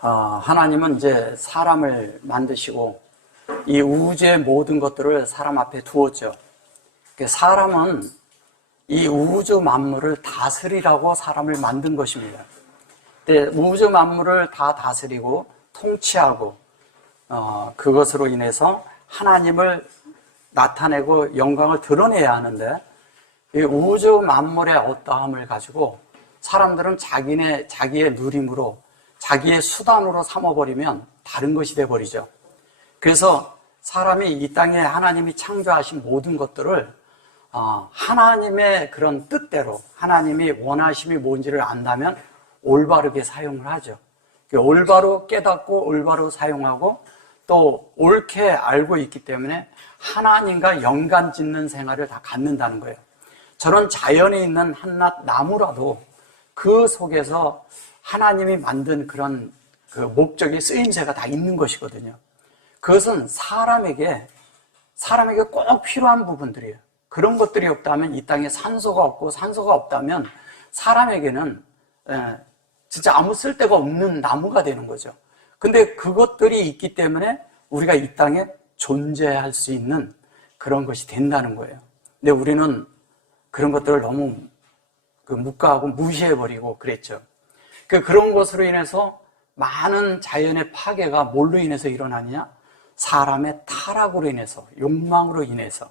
하나님은 이제 사람을 만드시고 이 우주의 모든 것들을 사람 앞에 두었죠. 사람은 이 우주 만물을 다스리라고 사람을 만든 것입니다. 근데 우주 만물을 다 다스리고 통치하고 그것으로 인해서 하나님을 나타내고 영광을 드러내야 하는데, 이 우주 만물의 어떠함을 가지고 사람들은 자기의 누림으로, 자기의 수단으로 삼아버리면 다른 것이 돼버리죠. 그래서 사람이 이 땅에 하나님이 창조하신 모든 것들을 하나님의 그런 뜻대로, 하나님이 원하심이 뭔지를 안다면 올바르게 사용을 하죠. 올바로 깨닫고 올바로 사용하고 또 옳게 알고 있기 때문에 하나님과 연관 짓는 생활을 다 갖는다는 거예요. 저런 자연에 있는 한낱 나무라도 그 속에서 하나님이 만든 그런 그 목적이, 쓰임새가 다 있는 것이거든요. 그것은 사람에게 꼭 필요한 부분들이에요. 그런 것들이 없다면 이 땅에 산소가 없고, 산소가 없다면 사람에게는 진짜 아무 쓸데가 없는 나무가 되는 거죠. 근데 그것들이 있기 때문에 우리가 이 땅에 존재할 수 있는 그런 것이 된다는 거예요. 근데 우리는 그런 것들을 너무 묵과하고 무시해버리고 그랬죠. 그런 것으로 인해서 많은 자연의 파괴가 뭘로 인해서 일어나느냐? 사람의 타락으로 인해서, 욕망으로 인해서,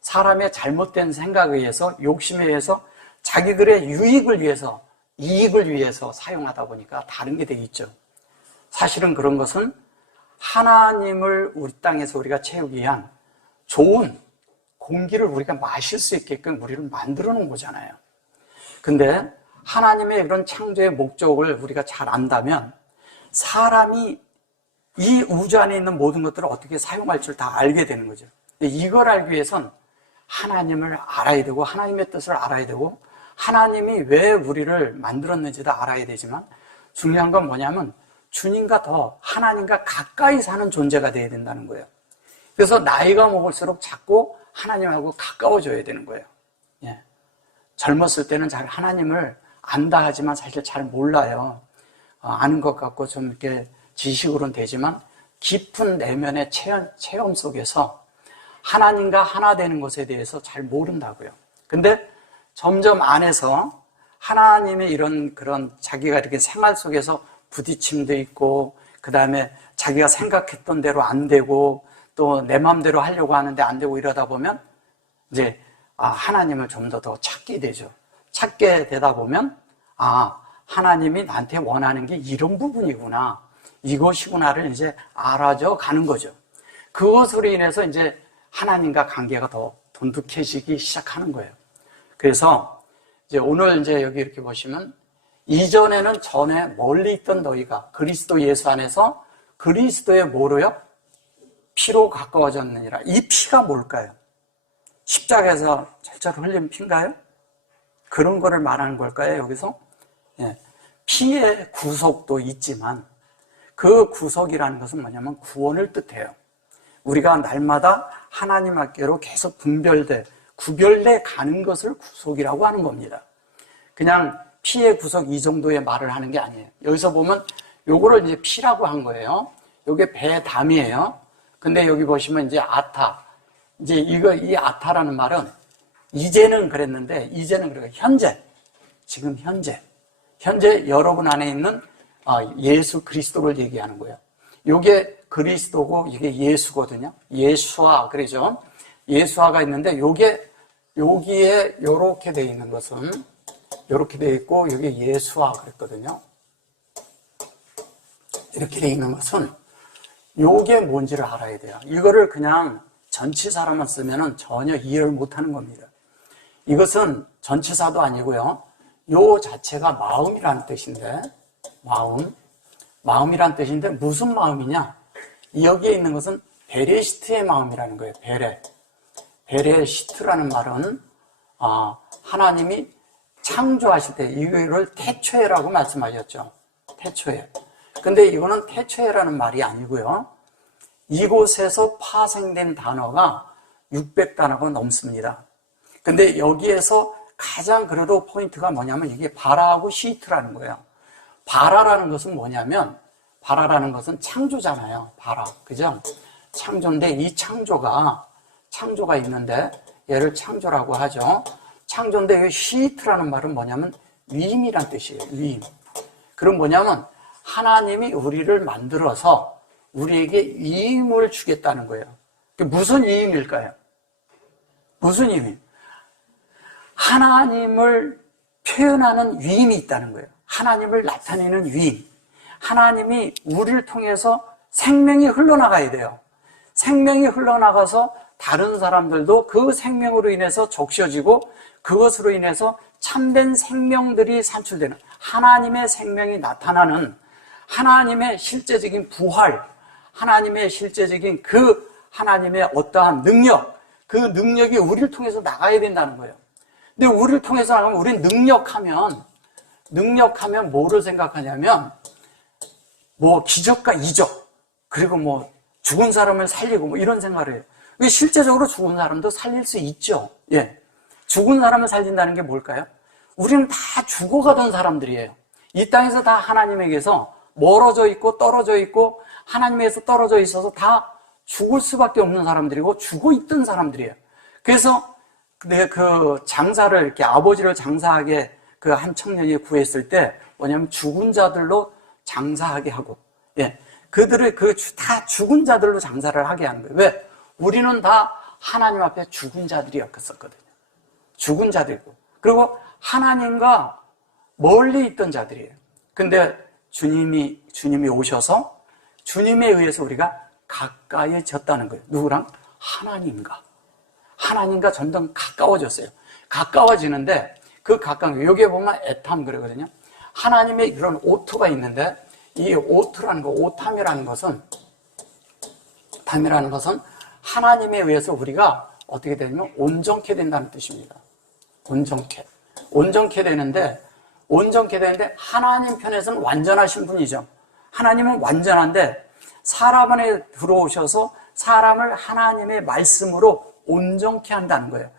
사람의 잘못된 생각에 의해서, 욕심에 의해서, 자기들의 유익을 위해서, 이익을 위해서 사용하다 보니까 다른 게 되어 있죠. 사실은 그런 것은 하나님을 우리 땅에서 우리가 채우기 위한 좋은 공기를 우리가 마실 수 있게끔 우리를 만들어 놓은 거잖아요. 근데 하나님의 이런 창조의 목적을 우리가 잘 안다면 사람이 이 우주 안에 있는 모든 것들을 어떻게 사용할 줄 다 알게 되는 거죠. 이걸 알기 위해선 하나님을 알아야 되고, 하나님의 뜻을 알아야 되고, 하나님이 왜 우리를 만들었는지도 알아야 되지만, 중요한 건 뭐냐면 주님과 더 하나님과 가까이 사는 존재가 되어야 된다는 거예요. 그래서 나이가 먹을수록 자꾸 하나님하고 가까워져야 되는 거예요. 젊었을 때는 잘 하나님을 안다 하지만 사실 잘 몰라요. 아는 것 같고 좀 이렇게 지식으로는 되지만 깊은 내면의 체험 속에서 하나님과 하나 되는 것에 대해서 잘 모른다고요. 근데 점점 안에서 하나님의 이런 그런 자기가 이렇게 생활 속에서 부딪힘도 있고, 그 다음에 자기가 생각했던 대로 안 되고, 또 내 마음대로 하려고 하는데 안 되고 이러다 보면 이제 하나님을 좀 더 찾게 되죠. 찾게 되다 보면 하나님이 나한테 원하는 게 이런 부분이구나, 이것이구나를 이제 알아져 가는 거죠. 그것으로 인해서 이제 하나님과 관계가 더 돈독해지기 시작하는 거예요. 그래서 이제 오늘 이제 여기 이렇게 보시면, 이전에는 전에 멀리 있던 너희가 그리스도 예수 안에서 그리스도의 뭐로요? 피로 가까워졌느니라. 이 피가 뭘까요? 십자가에서 절절 흘린 피인가요? 그런 거를 말하는 걸까요, 여기서? 피의 구속도 있지만 그 구속이라는 것은 뭐냐면 구원을 뜻해요. 우리가 날마다 하나님께로 계속 구별돼 가는 것을 구속이라고 하는 겁니다. 그냥 피의 구속 이 정도의 말을 하는 게 아니에요. 여기서 보면 요거를 이제 피라고 한 거예요. 요게 배담이에요. 근데 여기 보시면 이제 아타. 이제 이 아타라는 말은 이제는 그랬는데, 이제는 그래요. 지금 현재 여러분 안에 있는 예수 그리스도를 얘기하는 거예요. 요게 그리스도고 이게 예수거든요. 예수와 그러죠. 예수화가 있는데 여기에 요렇게 돼 있는 것은 이렇게 돼 있고, 여기 예수화 그랬거든요. 이렇게 돼 있는 것은 요게 뭔지를 알아야 돼요. 이거를 그냥 전치사로만 쓰면은 전혀 이해를 못하는 겁니다. 이것은 전치사도 아니고요. 요 자체가 마음이라는 뜻인데, 마음이라는 뜻인데 무슨 마음이냐? 여기에 있는 것은 베레시트의 마음이라는 거예요. 베레시트라는 말은 하나님이 창조하실 때 이거를 태초에라고 말씀하셨죠. 태초에. 근데 이거는 태초에라는 말이 아니고요. 이곳에서 파생된 단어가 600단어가 넘습니다. 근데 여기에서 가장 그래도 포인트가 뭐냐면 이게 바라하고 시트라는 거예요. 바라라는 것은 뭐냐면 바라라는 것은 창조잖아요. 바라. 그죠? 창조인데 이 창조가 있는데 얘를 창조라고 하죠. 창조인데 이 시트라는 말은 뭐냐면 위임이란 뜻이에요. 위임. 그럼 뭐냐면 하나님이 우리를 만들어서 우리에게 위임을 주겠다는 거예요. 무슨 위임일까요? 무슨 위임? 하나님을 표현하는 위임이 있다는 거예요. 하나님을 나타내는 위임. 하나님이 우리를 통해서 생명이 흘러나가야 돼요. 생명이 흘러나가서 다른 사람들도 그 생명으로 인해서 적셔지고 그것으로 인해서 참된 생명들이 산출되는 하나님의 생명이 나타나는 하나님의 실제적인 부활, 하나님의 실제적인 그 하나님의 어떠한 능력, 그 능력이 우리를 통해서 나가야 된다는 거예요. 근데 우리를 통해서 나가면 우리는 능력하면 뭐를 생각하냐면 뭐 기적과 이적, 그리고 뭐 죽은 사람을 살리고 뭐 이런 생각을 해요. 실제적으로 죽은 사람도 살릴 수 있죠. 예. 죽은 사람을 살린다는 게 뭘까요? 우리는 다 죽어가던 사람들이에요. 이 땅에서 다 하나님에게서 멀어져 있고 떨어져 있고 하나님에서 떨어져 있어서 다 죽을 수밖에 없는 사람들이고 죽어 있던 사람들이에요. 그래서 그 장사를 이렇게 아버지를 장사하게 그 한 청년이 구했을 때 뭐냐면 죽은 자들로 장사하게 하고, 예. 그들을 다 죽은 자들로 장사를 하게 하는 거예요. 왜? 우리는 다 하나님 앞에 죽은 자들이었었거든요. 죽은 자들이고. 그리고 하나님과 멀리 있던 자들이에요. 근데 주님이 오셔서 주님에 의해서 우리가 가까이졌다는 거예요. 누구랑? 하나님과 점점 가까워졌어요. 가까워지는데 그 가까운 거, 여기에 보면 애탐 그러거든요. 하나님의 이런 오토가 있는데 이 오토라는 거, 오탐이라는 것은 하나님에 의해서 우리가 어떻게 되냐면 온전케 된다는 뜻입니다. 온전케 되는데 하나님 편에서는 완전하신 분이죠. 하나님은 완전한데 사람 안에 들어오셔서 사람을 하나님의 말씀으로 온전케 한다는 거예요.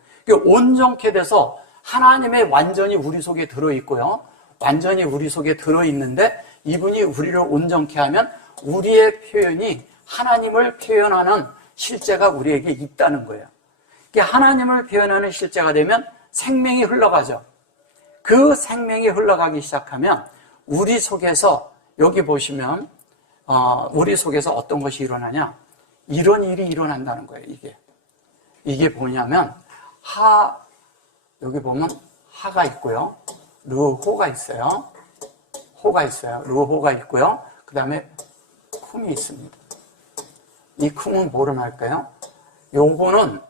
온전케 돼서 하나님의 완전히 우리 속에 들어있고요. 완전히 우리 속에 들어있는데 이분이 우리를 온전케 하면 우리의 표현이 하나님을 표현하는 실제가 우리에게 있다는 거예요. 하나님을 표현하는 실제가 되면 생명이 흘러가죠. 그 생명이 흘러가기 시작하면 우리 속에서 여기 보시면 우리 속에서 어떤 것이 일어나냐? 이런 일이 일어난다는 거예요. 이게 뭐냐면 여기 보면 하가 있고요. 르호가 있어요. 르호가 있고요. 그 다음에 쿰이 있습니다. 이 쿰은 뭐를 말할까요? 요거는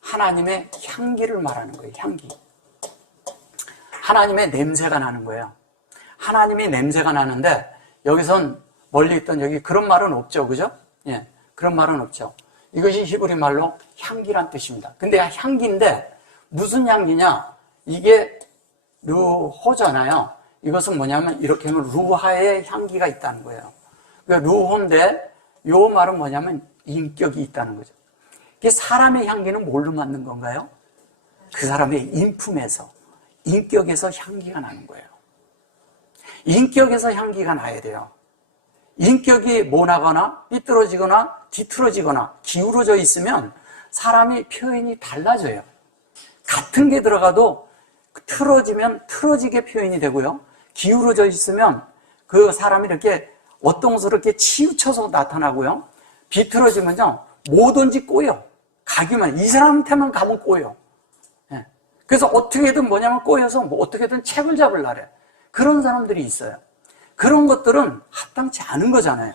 하나님의 향기를 말하는 거예요. 향기. 하나님의 냄새가 나는 거예요. 하나님의 냄새가 나는데 여기선 멀리 있던 여기 그런 말은 없죠. 그죠? 예. 그런 말은 없죠. 이것이 히브리 말로 향기란 뜻입니다. 근데 향기인데 무슨 향기냐? 이게 르호잖아요. 이것은 뭐냐면 이렇게 하면 루하의 향기가 있다는 거예요. 그러니까 르호인데 요 말은 뭐냐면 인격이 있다는 거죠. 이게 사람의 향기는 뭘로 만든 건가요? 그 사람의 인품에서, 인격에서 향기가 나는 거예요. 인격에서 향기가 나야 돼요. 인격이 모나거나 삐뚤어지거나 뒤틀어지거나 기울어져 있으면 사람이 표현이 달라져요. 같은 게 들어가도 틀어지면 틀어지게 표현이 되고요. 기울어져 있으면 그 사람이 이렇게 어똥스럽게 치우쳐서 나타나고요. 비틀어지면요. 뭐든지 꼬여. 가기만, 이 사람한테만 가면 꼬여. 예. 그래서 어떻게든 뭐냐면 꼬여서 뭐 어떻게든 책을 잡으려래. 그런 사람들이 있어요. 그런 것들은 합당치 않은 거잖아요.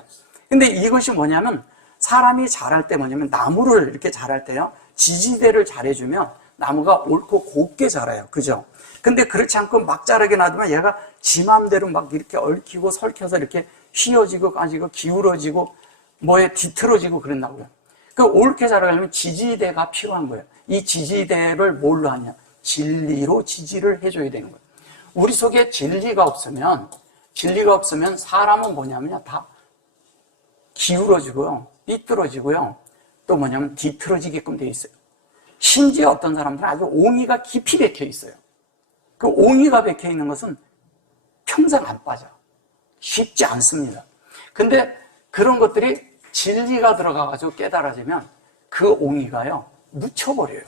근데 이것이 뭐냐면 사람이 자랄 때 뭐냐면 나무를 이렇게 자랄 때요. 지지대를 잘해주면 나무가 옳고 곱게 자라요. 그죠? 근데 그렇지 않고 막 자라게 놔두면 얘가 지 맘대로 막 이렇게 얽히고 설켜서 이렇게 휘어지고 까지고 기울어지고 뭐에 뒤틀어지고 그런다고요. 그 옳게 자라려면 지지대가 필요한 거예요. 이 지지대를 뭘로 하냐? 진리로 지지를 해줘야 되는 거예요. 우리 속에 진리가 없으면 사람은 뭐냐면요. 다 기울어지고요. 삐뚤어지고요. 또 뭐냐면 뒤틀어지게끔 돼 있어요. 심지어 어떤 사람들은 아주 옹이가 깊이 박혀 있어요. 그 옹이가 박혀 있는 것은 평생 안 빠져. 쉽지 않습니다. 근데 그런 것들이 진리가 들어가가지고 깨달아지면 그 옹이가요, 묻혀버려요.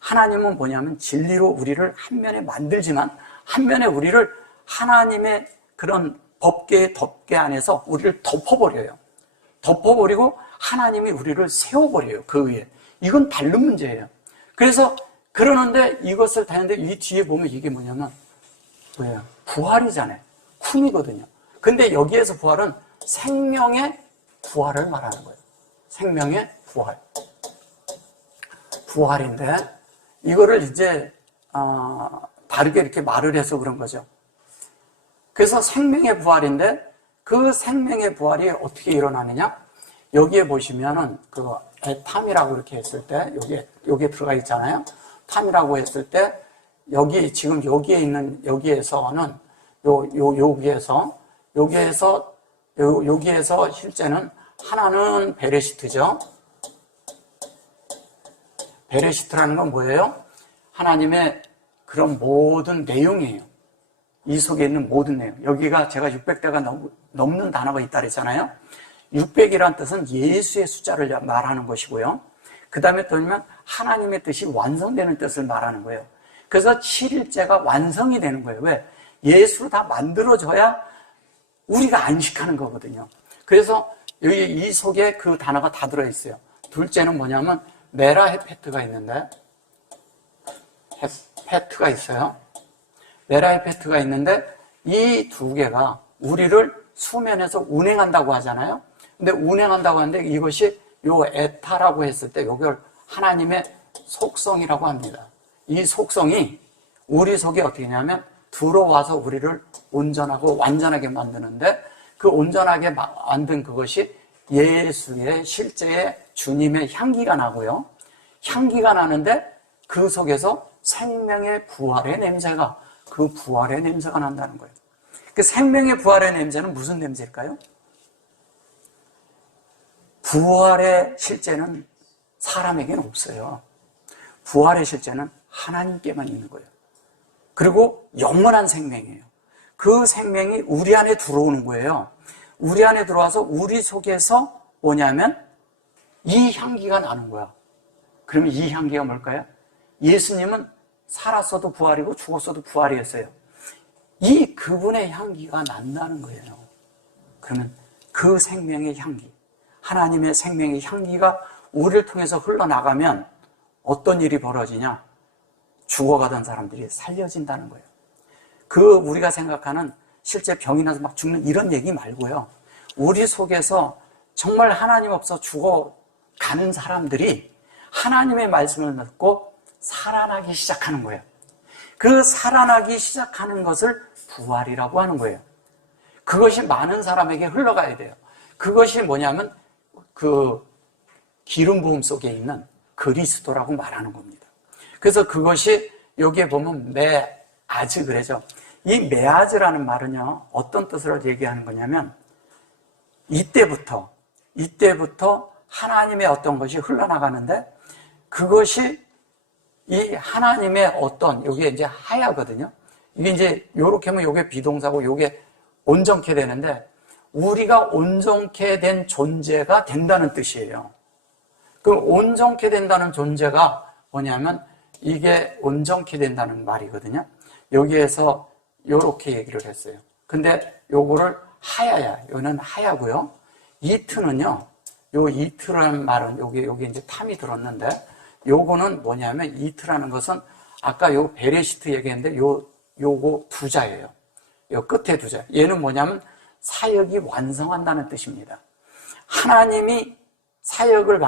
하나님은 뭐냐면 진리로 우리를 한 면에 만들지만 한 면에 우리를 하나님의 그런 법계의 덮개 안에서 우리를 덮어버려요. 덮어버리고 하나님이 우리를 세워버려요. 그 위에. 이건 다른 문제예요. 그래서 그러는데 이것을 다는데 이 뒤에 보면 이게 뭐냐면 뭐예요? 부활이잖아요. 쿰이거든요. 근데 여기에서 부활은 생명의 부활을 말하는 거예요. 생명의 부활. 부활인데 이거를 이제 다르게 이렇게 말을 해서 그런 거죠. 그래서 생명의 부활인데 그 생명의 부활이 어떻게 일어나느냐? 여기에 보시면은 그 탐이라고 이렇게 했을 때 여기에 들어가 있잖아요. 탐이라고 했을 때 여기 지금 여기에 있는 여기에서는 여기에서 실제는 하나는 베레시트죠. 베레시트라는 건 뭐예요? 하나님의 그런 모든 내용이에요. 이 속에 있는 모든 내용. 여기가 제가 600대가 넘는 단어가 있다 그랬잖아요. 600이라는 뜻은 예수의 숫자를 말하는 것이고요. 그 다음에 또 보면 하나님의 뜻이 완성되는 뜻을 말하는 거예요. 그래서 7일째가 완성이 되는 거예요. 왜? 예수로 다 만들어져야 우리가 안식하는 거거든요. 그래서 여기 이 속에 그 단어가 다 들어있어요. 둘째는 뭐냐면 메라헤페트가 있는데 헤페트가 있어요. 메라헤페트가 있는데 이 두 개가 우리를 수면에서 운행한다고 하잖아요. 근데 운행한다고 하는데 이것이 요 에타라고 했을 때 이걸 하나님의 속성이라고 합니다. 이 속성이 우리 속에 어떻게 하냐면 들어와서 우리를 온전하고 완전하게 만드는데 그 온전하게 만든 그것이 예수의 실제의 주님의 향기가 나고요. 향기가 나는데 그 속에서 생명의 부활의 냄새가 그 부활의 냄새가 난다는 거예요. 그 생명의 부활의 냄새는 무슨 냄새일까요? 부활의 실제는 사람에게는 없어요. 부활의 실제는 하나님께만 있는 거예요. 그리고 영원한 생명이에요. 그 생명이 우리 안에 들어오는 거예요. 우리 안에 들어와서 우리 속에서 뭐냐면 이 향기가 나는 거야. 그러면 이 향기가 뭘까요? 예수님은 살았어도 부활이고 죽었어도 부활이었어요. 이 그분의 향기가 난다는 거예요. 그러면 그 생명의 향기, 하나님의 생명의 향기가 우리를 통해서 흘러나가면 어떤 일이 벌어지냐? 죽어가던 사람들이 살려진다는 거예요. 그 우리가 생각하는 실제 병이 나서 막 죽는 이런 얘기 말고요. 우리 속에서 정말 하나님 없어 죽어가는 사람들이 하나님의 말씀을 듣고 살아나기 시작하는 거예요. 그 살아나기 시작하는 것을 부활이라고 하는 거예요. 그것이 많은 사람에게 흘러가야 돼요. 그것이 뭐냐면 그 기름 부음 속에 있는 그리스도라고 말하는 겁니다. 그래서 그것이 여기에 보면 메아즈 그래죠. 이 메아즈라는 말은요, 어떤 뜻을 얘기하는 거냐면 이때부터 하나님의 어떤 것이 흘러나가는데 그것이 이 하나님의 어떤 여기에 이제 하야거든요. 이게 이제 요렇게 하면 요게 비동사고 요게 온전케 되는데 우리가 온전케 된 존재가 된다는 뜻이에요. 그 온전케 된다는 존재가 뭐냐면 이게 온전케 된다는 말이거든요. 여기에서 요렇게 얘기를 했어요. 근데 요거를 하야야, 요는 하야고요. 이트는요, 요 이트라는 말은 여기 이제 탐이 들었는데 요거는 뭐냐면 이트라는 것은 아까 요 베레시트 얘기했는데 요거 두자예요. 요 끝에 두자. 얘는 뭐냐면 사역이 완성한다는 뜻입니다. 하나님이 사역을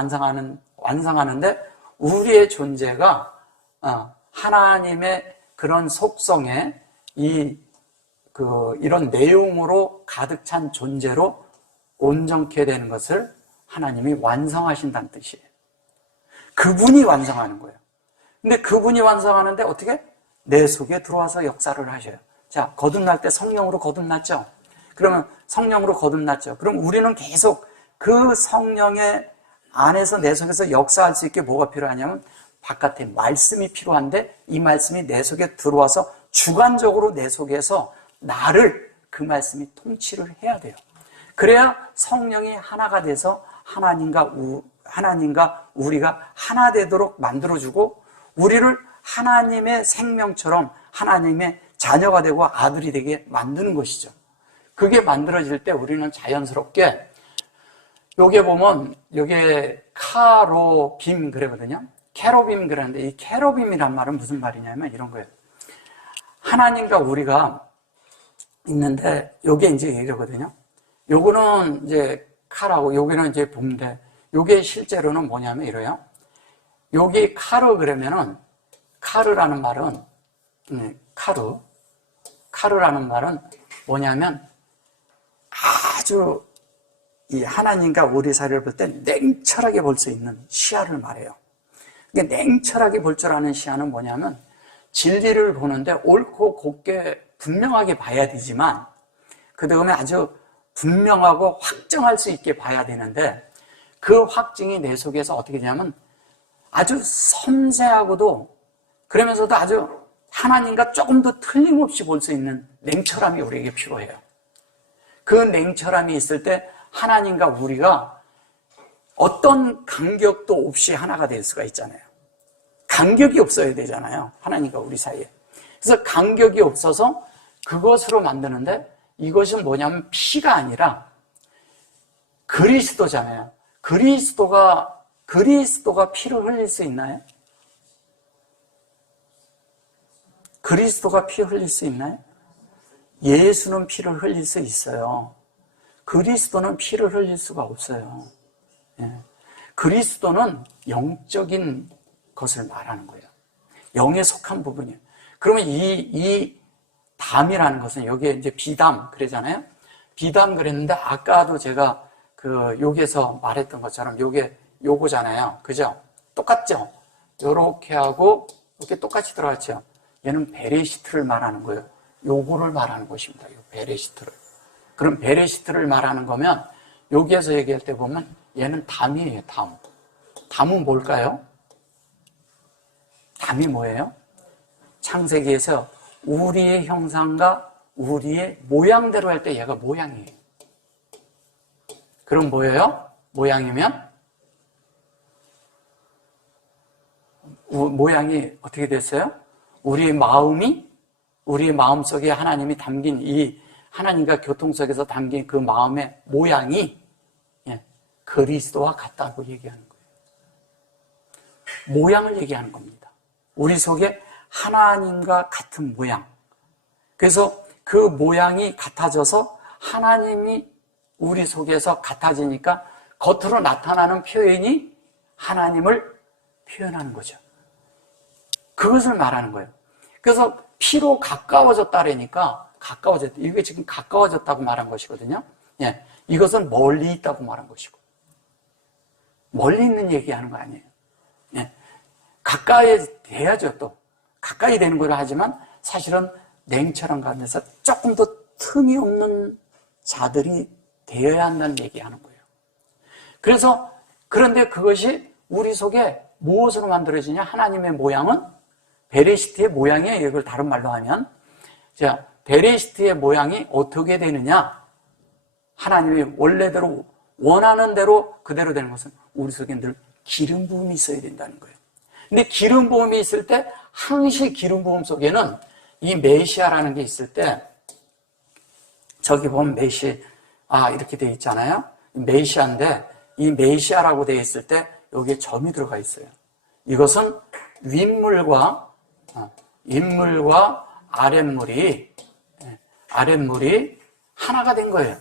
완성하는데 우리의 존재가 하나님의 그런 속성에 이런 내용으로 가득 찬 존재로 온전케 되는 것을 하나님이 완성하신다는 뜻이에요. 그분이 완성하는 거예요. 근데 그분이 완성하는데 어떻게? 내 속에 들어와서 역사를 하셔요. 자, 거듭날 때 성령으로 거듭났죠? 그러면 성령으로 거듭났죠? 그럼 우리는 계속 그 성령의 안에서 내 속에서 역사할 수 있게 뭐가 필요하냐면 바깥에 말씀이 필요한데 이 말씀이 내 속에 들어와서 주관적으로 내 속에서 나를 그 말씀이 통치를 해야 돼요. 그래야 성령이 하나가 돼서 하나님과 우리가 하나 되도록 만들어주고 우리를 하나님의 생명처럼 하나님의 자녀가 되고 아들이 되게 만드는 것이죠. 그게 만들어질 때 우리는 자연스럽게 요게 보면 요게 카로빔 그러거든요. 캐로빔 그러는데 이 캐로빔이란 말은 무슨 말이냐면 이런 거예요. 하나님과 우리가 있는데 요게 이제 이러거든요. 요거는 이제 카라고 요게는 이제 봄인데 요게 실제로는 뭐냐면 이래요. 요게 카르 그러면은 카르라는 말은 카르라는 말은 뭐냐면 아주 이 하나님과 우리 사이를 볼 때 냉철하게 볼 수 있는 시야를 말해요. 그러니까 냉철하게 볼 줄 아는 시야는 뭐냐면 진리를 보는데 옳고 곱게 분명하게 봐야 되지만 그 다음에 아주 분명하고 확정할 수 있게 봐야 되는데 그 확증이 내 속에서 어떻게 되냐면 아주 섬세하고도 그러면서도 아주 하나님과 조금 더 틀림없이 볼 수 있는 냉철함이 우리에게 필요해요. 그 냉철함이 있을 때 하나님과 우리가 어떤 간격도 없이 하나가 될 수가 있잖아요. 간격이 없어야 되잖아요. 하나님과 우리 사이에. 그래서 간격이 없어서 그것으로 만드는데 이것은 뭐냐면 피가 아니라 그리스도잖아요. 그리스도가 피를 흘릴 수 있나요? 그리스도가 피 흘릴 수 있나요? 예수는 피를 흘릴 수 있어요. 그리스도는 피를 흘릴 수가 없어요. 예. 그리스도는 영적인 것을 말하는 거예요. 영에 속한 부분이에요. 그러면 이 담이라는 것은 여기에 이제 비담 그러잖아요. 비담 그랬는데 아까도 제가 여기에서 말했던 것처럼 요거잖아요. 그죠? 똑같죠? 요렇게 하고 이렇게 똑같이 들어갔죠. 얘는 베레시트를 말하는 거예요. 요거를 말하는 것입니다. 요 베레시트를. 그럼 베레시트를 말하는 거면 여기에서 얘기할 때 보면 얘는 담이에요. 담. 담은 뭘까요? 담이 뭐예요? 창세기에서 우리의 형상과 우리의 모양대로 할 때 얘가 모양이에요. 그럼 뭐예요? 모양이면 모양이 어떻게 됐어요? 우리의 마음속에 하나님이 담긴 이 하나님과 교통 속에서 담긴 그 마음의 모양이 그리스도와 같다고 얘기하는 거예요. 모양을 얘기하는 겁니다. 우리 속에 하나님과 같은 모양. 그래서 그 모양이 같아져서 하나님이 우리 속에서 같아지니까 겉으로 나타나는 표현이 하나님을 표현하는 거죠. 그것을 말하는 거예요. 그래서 피로 가까워졌다라니까 이게 지금 가까워졌다고 말한 것이거든요. 예, 이것은 멀리 있다고 말한 것이고 멀리 있는 얘기하는 거 아니에요. 예, 가까이 돼야죠. 또 가까이 되는 걸 하지만 사실은 냉철한 가운데서 조금 더 틈이 없는 자들이 되어야 한다는 얘기하는 거예요. 그런데 그것이 우리 속에 무엇으로 만들어지냐? 하나님의 모양은 베레시트의 모양이에요. 이걸 다른 말로 하면. 자, 베레시트의 모양이 어떻게 되느냐? 하나님이 원래대로 원하는 대로 그대로 되는 것은 우리 속에 늘 기름 부음이 있어야 된다는 거예요. 근데 기름 부음이 있을 때 항시 기름 부음 속에는 이 메시아라는 게 있을 때 저기 보면 이렇게 되어 있잖아요. 메시아인데 이 메시아라고 되어 있을 때 여기에 점이 들어가 있어요. 이것은 윗물과 아랫물이 하나가 된 거예요.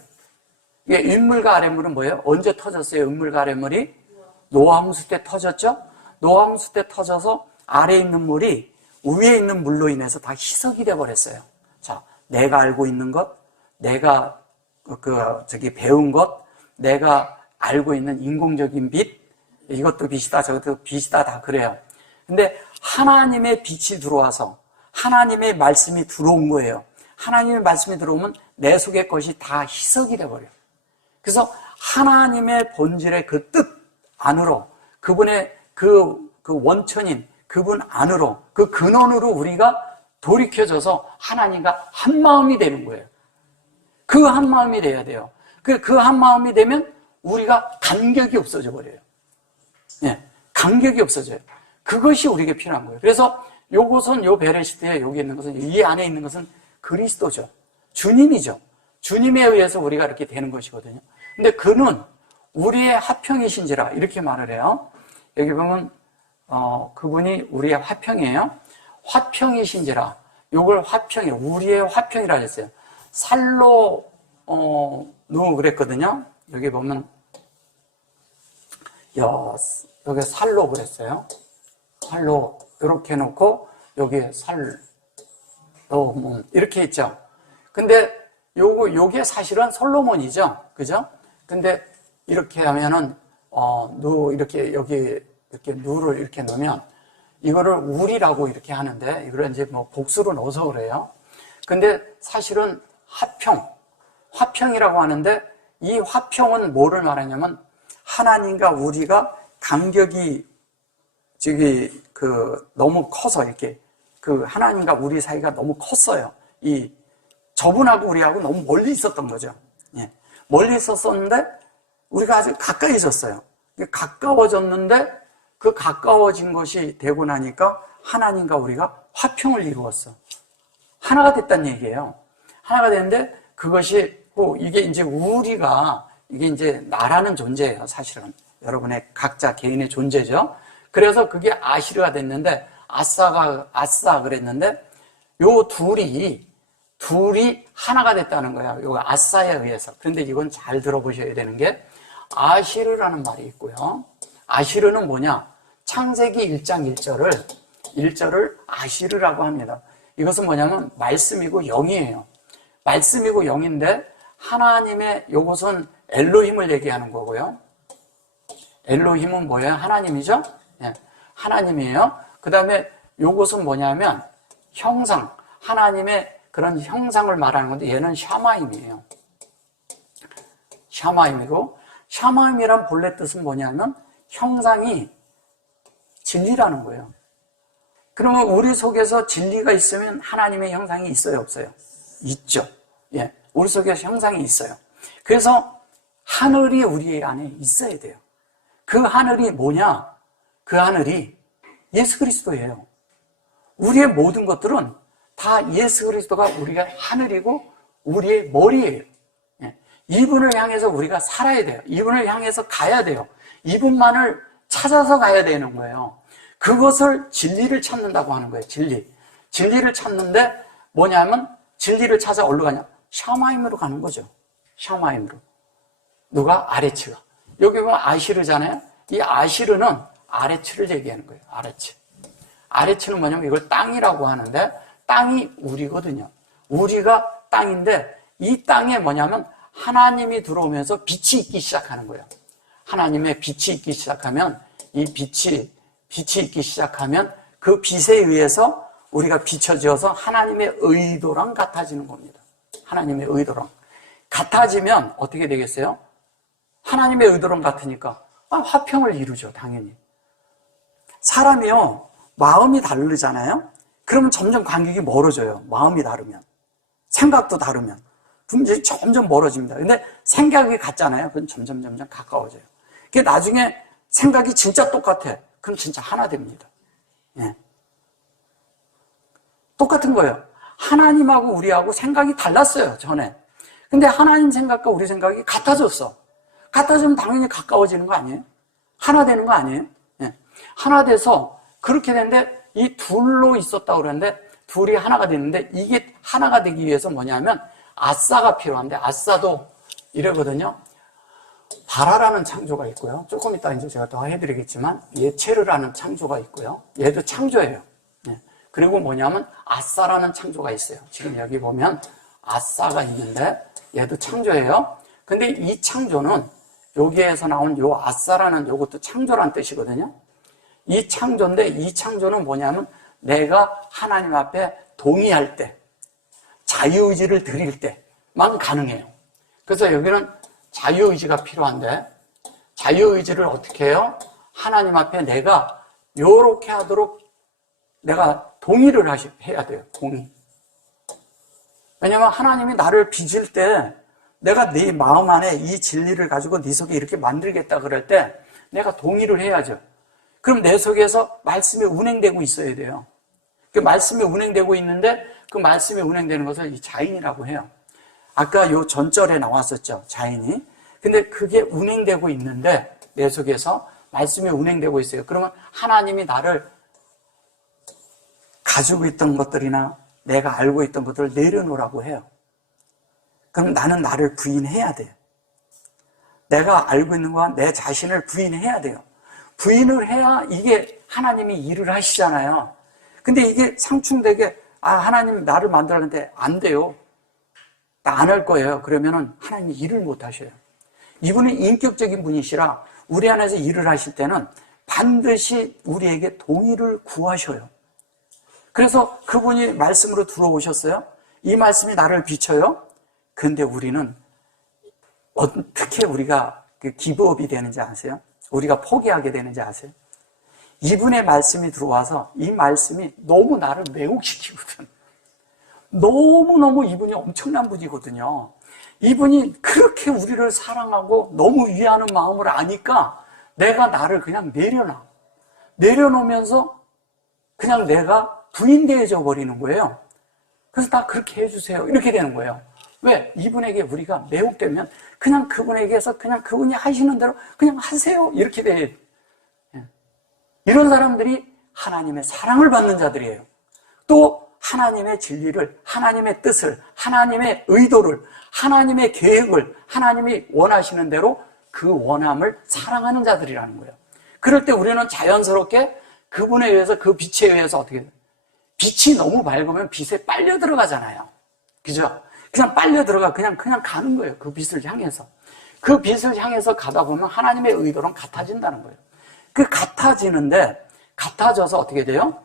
이게 윗물과 아랫물은 뭐예요? 언제 터졌어요? 윗물과 아랫물이 노아홍수 때 터졌죠? 노아홍수 때 터져서 아래에 있는 물이 위에 있는 물로 인해서 다 희석이 돼 버렸어요. 자, 내가 알고 있는 것, 내가 배운 것, 내가 알고 있는 인공적인 빛, 이것도 빛이다, 저것도 빛이다, 다 그래요. 근데 하나님의 빛이 들어와서 하나님의 말씀이 들어온 거예요. 하나님의 말씀이 들어오면 내 속의 것이 다 희석이 돼버려요. 그래서 하나님의 본질의 그 뜻 안으로, 그분의 그 원천인 그분 안으로, 그 근원으로 우리가 돌이켜져서 하나님과 한 마음이 되는 거예요. 그 한 마음이 돼야 돼요. 그 한 마음이 되면 우리가 간격이 없어져 버려요. 예, 간격이 없어져요. 그것이 우리에게 필요한 거예요. 그래서 요것은 요 베레시트에 여기 있는 것은 이 안에 있는 것은 그리스도죠. 주님이죠. 주님에 의해서 우리가 이렇게 되는 것이거든요. 근데 그는 우리의 화평이신지라 이렇게 말을 해요. 여기 보면 그분이 우리의 화평이에요. 화평이신지라. 요걸 화평이 우리의 화평이라 했어요. 살로 그랬거든요. 여기 보면 여기 살로 그랬어요. 살로 이렇게 해놓고 여기에 이렇게 있죠. 근데 요게 사실은 솔로몬이죠. 그죠? 근데 이렇게 하면은 이렇게 여기 이렇게 누를 이렇게 넣으면 이거를 우리라고 이렇게 하는데 이걸 이제 뭐 복수로 넣어서 그래요. 근데 사실은 화평이라고 하는데 이 화평은 뭐를 말하냐면 하나님과 우리가 간격이 너무 커서 이렇게 하나님과 우리 사이가 너무 컸어요. 저분하고 우리하고 너무 멀리 있었던 거죠. 예. 멀리 있었었는데 우리가 아주 가까이 있었어요. 가까워졌는데 그 가까워진 것이 되고 나니까 하나님과 우리가 화평을 이루었어. 하나가 됐다는 얘기예요. 하나가 됐는데 그것이 이게 이제 이게 이제 나라는 존재예요. 사실은 여러분의 각자 개인의 존재죠. 그래서 그게 아시르가 됐는데 아싸 그랬는데 요 둘이 하나가 됐다는 거야. 요 아싸에 의해서. 그런데 이건 잘 들어보셔야 되는 게 아시르라는 말이 있고요. 아시르는 뭐냐? 창세기 1장 1절을 아시르라고 합니다. 이것은 뭐냐면 말씀이고 영이에요. 말씀이고 영인데 하나님의 요것은 엘로힘을 얘기하는 거고요. 엘로힘은 뭐예요? 하나님이죠? 네, 하나님이에요. 그 다음에 요것은 뭐냐면 형상, 하나님의 그런 형상을 말하는 건데 얘는 샤마임이에요. 샤마임이고 샤마임이란 본래 뜻은 뭐냐면 형상이 진리라는 거예요. 그러면 우리 속에서 진리가 있으면 하나님의 형상이 있어요, 없어요? 있죠. 예, 우리 속에서 형상이 있어요. 그래서 하늘이 우리 안에 있어야 돼요. 그 하늘이 뭐냐? 그 하늘이 예수 그리스도예요. 우리의 모든 것들은 다 예수 그리스도가 우리가 하늘이고 우리의 머리예요. 예, 이분을 향해서 우리가 살아야 돼요. 이분을 향해서 가야 돼요. 이분만을 찾아서 가야 되는 거예요. 그것을 진리를 찾는다고 하는 거예요. 진리를 찾는데 뭐냐면 진리를 찾아 어디로 가냐? 샤마임으로 가는 거죠. 샤마임으로. 누가? 아레츠가. 여기 보면 아시르잖아요. 이 아시르는 아레츠를 얘기하는 거예요. 아레츠는 뭐냐면 이걸 땅이라고 하는데 땅이 우리거든요. 우리가 땅인데 이 땅에 뭐냐면 하나님이 들어오면서 빛이 있기 시작하는 거예요. 하나님의 빛이 있기 시작하면 이 빛이 있기 시작하면 그 빛에 의해서 우리가 비춰져서 하나님의 의도랑 같아지는 겁니다. 하나님의 의도랑 같아지면 어떻게 되겠어요? 하나님의 의도랑 같으니까 화평을 이루죠. 당연히. 사람이요 마음이 다르잖아요. 그러면 점점 간격이 멀어져요. 마음이 다르면 생각도 다르면 분명히 점점 멀어집니다. 근데 생각이 같잖아요. 그럼 점점 가까워져요. 그게 나중에 생각이 진짜 똑같아. 그럼 진짜 하나 됩니다. 예. 똑같은 거예요. 하나님하고 우리하고 생각이 달랐어요, 전에. 근데 하나님 생각과 우리 생각이 같아졌어. 같아지면 당연히 가까워지는 거 아니에요? 하나 되는 거 아니에요? 예. 하나 돼서 그렇게 되는데 이 둘로 있었다고 그러는데 둘이 하나가 됐는데 이게 하나가 되기 위해서 뭐냐면 아싸가 필요한데 아싸도 이러거든요. 바라라는 창조가 있고요. 조금 이따 이제 제가 더 해드리겠지만 예체르라는 창조가 있고요. 얘도 창조예요. 네. 그리고 뭐냐면 아싸라는 창조가 있어요. 지금 여기 보면 아싸가 있는데 얘도 창조예요. 근데 이 창조는 여기에서 나온 요 아싸라는 요것도 창조란 뜻이거든요. 이 창조인데 이 창조는 뭐냐면 내가 하나님 앞에 동의할 때 자유의지를 드릴 때만 가능해요. 그래서 여기는 자유의지가 필요한데 자유의지를 어떻게 해요? 하나님 앞에 내가 요렇게 하도록 내가 동의를 해야 돼요. 동의. 왜냐면 하나님이 나를 빚을 때 내가 네 마음 안에 이 진리를 가지고 네 속에 이렇게 만들겠다 그럴 때 내가 동의를 해야죠. 그럼 내 속에서 말씀이 운행되고 있어야 돼요. 그 말씀이 운행되고 있는데 그 말씀이 운행되는 것을 이 자인이라고 해요. 아까 요 전절에 나왔었죠. 자인이. 근데 그게 운행되고 있는데 내 속에서 말씀이 운행되고 있어요. 그러면 하나님이 나를 가지고 있던 것들이나 내가 알고 있던 것들을 내려놓으라고 해요. 그럼 나는 나를 부인해야 돼요. 내가 알고 있는 것과 내 자신을 부인해야 돼요. 부인을 해야 이게 하나님이 일을 하시잖아요. 근데 이게 상충되게 하나님 나를 만들었는데 안 돼요. 나 안 할 거예요. 그러면은 하나님이 일을 못 하셔요. 이분은 인격적인 분이시라 우리 안에서 일을 하실 때는 반드시 우리에게 동의를 구하셔요. 그래서 그분이 말씀으로 들어오셨어요. 이 말씀이 나를 비춰요. 근데 우리는 어떻게 우리가 기브업이 되는지 아세요? 우리가 포기하게 되는지 아세요? 이분의 말씀이 들어와서 이 말씀이 너무 나를 매혹시키거든. 너무너무 이분이 엄청난 분이거든요. 이분이 그렇게 우리를 사랑하고 너무 위하는 마음을 아니까 내가 나를 그냥 내려놔. 내려놓으면서 그냥 내가 부인되어져 버리는 거예요. 그래서 다 그렇게 해주세요. 이렇게 되는 거예요. 왜? 이분에게 우리가 매혹되면 그냥 그분에게서 그냥 그분이 하시는 대로 그냥 하세요. 이렇게 돼. 이런 사람들이 하나님의 사랑을 받는 자들이에요. 또 하나님의 진리를, 하나님의 뜻을, 하나님의 의도를, 하나님의 계획을 하나님이 원하시는 대로 그 원함을 사랑하는 자들이라는 거예요. 그럴 때 우리는 자연스럽게 그분에 의해서 그 빛에 의해서 어떻게 돼요? 빛이 너무 밝으면 빛에 빨려 들어가잖아요. 그죠? 그냥 빨려 들어가 그냥 가는 거예요. 그 빛을 향해서. 그 빛을 향해서 가다 보면 하나님의 의도랑 같아진다는 거예요. 그 같아지는데 같아져서 어떻게 돼요?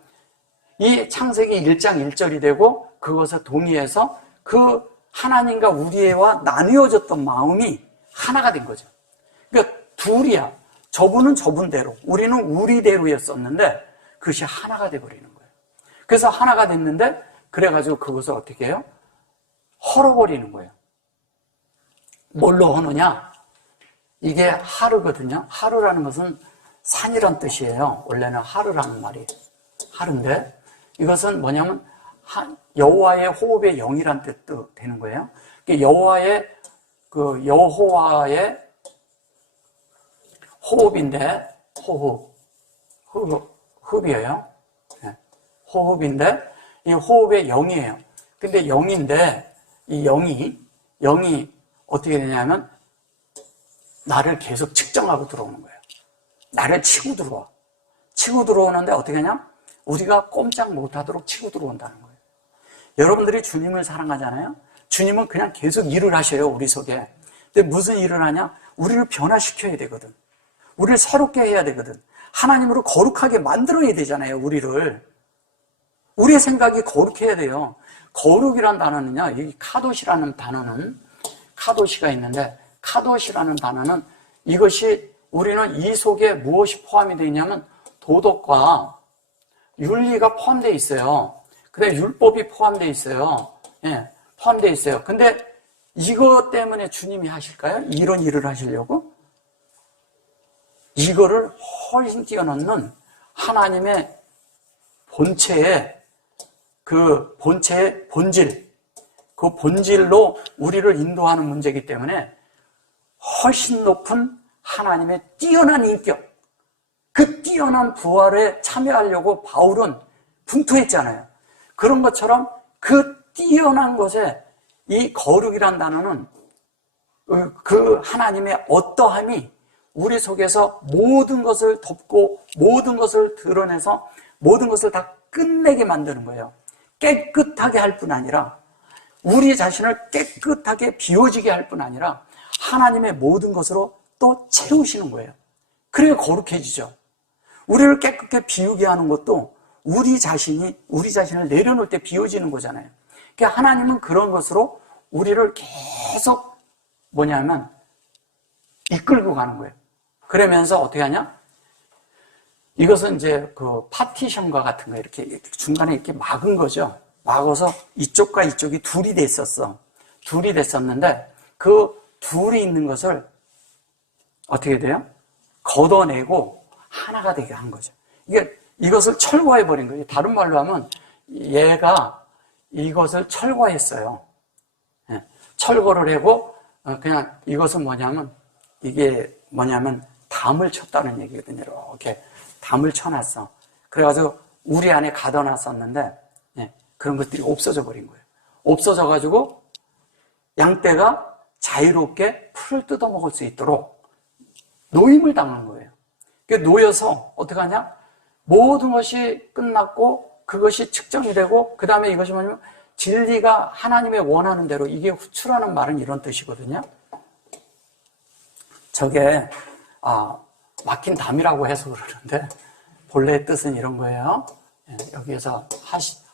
이 창세기 1장 1절이 되고 그것에 동의해서 그 하나님과 우리와 나뉘어졌던 마음이 하나가 된 거죠. 그러니까 둘이야. 저분은 저분대로, 우리는 우리대로였었는데 그것이 하나가 돼버리는 거예요. 그래서 하나가 됐는데 그래가지고 그것을 어떻게 해요? 헐어버리는 거예요. 뭘로 허느냐? 이게 하르거든요. 하르라는 것은 산이란 뜻이에요. 원래는 하르라는 말이 하르인데 이것은 뭐냐면 여호와의 호흡의 영이란 뜻도 되는 거예요. 여호와의 여호와의 호흡인데 호흡이에요. 호흡인데 이 호흡의 영이에요. 근데 영인데 이 영이 어떻게 되냐면 나를 계속 측정하고 들어오는 거예요. 나를 치고 들어와. 치고 들어오는데 어떻게 하냐? 우리가 꼼짝 못하도록 치고 들어온다는 거예요. 여러분들이 주님을 사랑하잖아요. 주님은 그냥 계속 일을 하셔요. 우리 속에. 근데 무슨 일을 하냐? 우리를 변화시켜야 되거든. 우리를 새롭게 해야 되거든. 하나님으로 거룩하게 만들어야 되잖아요. 우리의 생각이 거룩해야 돼요. 거룩이란 단어는요, 이 카도시라는 단어는, 카도시가 있는데, 카도시라는 단어는 이것이 우리는 이 속에 무엇이 포함이 되어 있냐면 도덕과 윤리가 포함되어 있어요. 근데 율법이 포함되어 있어요. 예, 포함되어 있어요. 근데 이것 때문에 주님이 하실까요? 이런 일을 하시려고? 이거를 훨씬 뛰어넘는 하나님의 본체의 본질, 그 본질로 우리를 인도하는 문제이기 때문에 훨씬 높은 하나님의 뛰어난 인격, 그 뛰어난 부활에 참여하려고 바울은 분투했잖아요. 그런 것처럼 그 뛰어난 것에 이 거룩이란 단어는 그 하나님의 어떠함이 우리 속에서 모든 것을 덮고 모든 것을 드러내서 모든 것을 다 끝내게 만드는 거예요. 깨끗하게 할 뿐 아니라 우리 자신을 깨끗하게 비워지게 할 뿐 아니라 하나님의 모든 것으로 또 채우시는 거예요. 그래야 거룩해지죠. 우리를 깨끗하게 비우게 하는 것도 우리 자신을 내려놓을 때 비워지는 거잖아요. 그러니까 하나님은 그런 것으로 우리를 계속 이끌고 가는 거예요. 그러면서 어떻게 하냐? 이것은 이제 그 파티션과 같은 거 이렇게 중간에 이렇게 막은 거죠. 막아서 이쪽과 이쪽이 둘이 됐었는데 그 둘이 있는 것을 어떻게 돼요? 걷어내고 하나가 되게 한 거죠. 이것을 철거해 버린 거예요. 다른 말로 하면 얘가 이것을 철거했어요. 예, 철거를 하고 그냥 이것은 이게 뭐냐면 담을 쳤다는 얘기거든요. 이렇게 담을 쳐놨어. 그래가지고 우리 안에 가둬놨었는데 그런 것들이 없어져 버린 거예요. 없어져 가지고 양떼가 자유롭게 풀을 뜯어먹을 수 있도록 노임을 당한 거예요. 놓여서 어떻게 하냐? 모든 것이 끝났고 그것이 측정이 되고 그 다음에 이것이 뭐냐면 진리가 하나님의 원하는 대로, 이게 후추라는 말은 이런 뜻이거든요. 저게 막힌 담이라고 해서 그러는데 본래의 뜻은 이런 거예요. 여기에서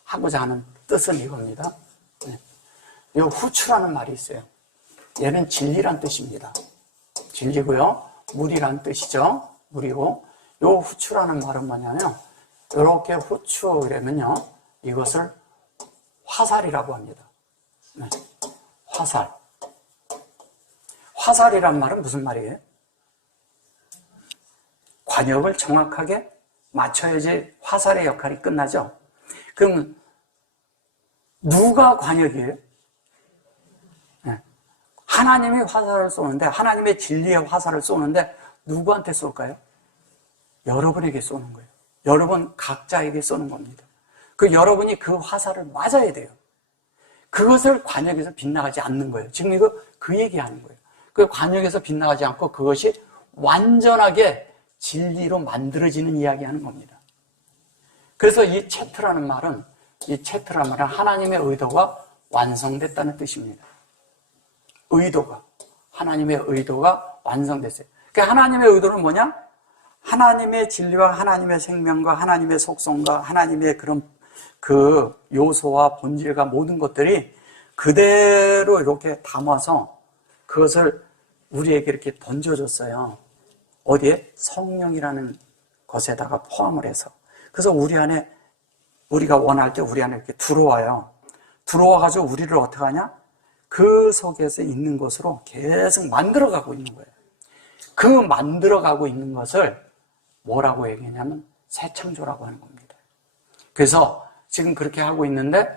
하고자 하는 뜻은 이겁니다. 이 후추라는 말이 있어요. 얘는 진리란 뜻입니다. 진리고요. 물이란 뜻이죠. 물이고, 요 후추라는 말은 뭐냐면 이렇게 후추 이러면요, 이것을 화살이라고 합니다. 화살. 화살이란 말은 무슨 말이에요? 관역을 정확하게 맞춰야지 화살의 역할이 끝나죠. 그럼 누가 관역이에요? 하나님이 화살을 쏘는데, 하나님의 진리의 화살을 쏘는데 누구한테 쏠까요? 여러분에게 쏘는 거예요. 여러분 각자에게 쏘는 겁니다. 여러분이 그 화살을 맞아야 돼요. 그것을 관역에서 빗나가지 않는 거예요. 지금 이거 그 얘기하는 거예요. 그 관역에서 빗나가지 않고 그것이 완전하게 진리로 만들어지는 이야기하는 겁니다. 그래서 이 챕터라는 말은 하나님의 의도가 완성됐다는 뜻입니다. 하나님의 의도가 완성됐어요. 그러니까 하나님의 의도는 뭐냐? 하나님의 진리와 하나님의 생명과 하나님의 속성과 하나님의 그런 그 요소와 본질과 모든 것들이 그대로 이렇게 담아서 그것을 우리에게 이렇게 던져줬어요. 어디에? 성령이라는 것에다가 포함을 해서. 그래서 우리가 원할 때 우리 안에 이렇게 들어와요. 들어와가지고 우리를 어떻게 하냐? 그 속에서 있는 것으로 계속 만들어가고 있는 거예요. 그 만들어가고 있는 것을 뭐라고 얘기하냐면 새 창조라고 하는 겁니다. 그래서 지금 그렇게 하고 있는데,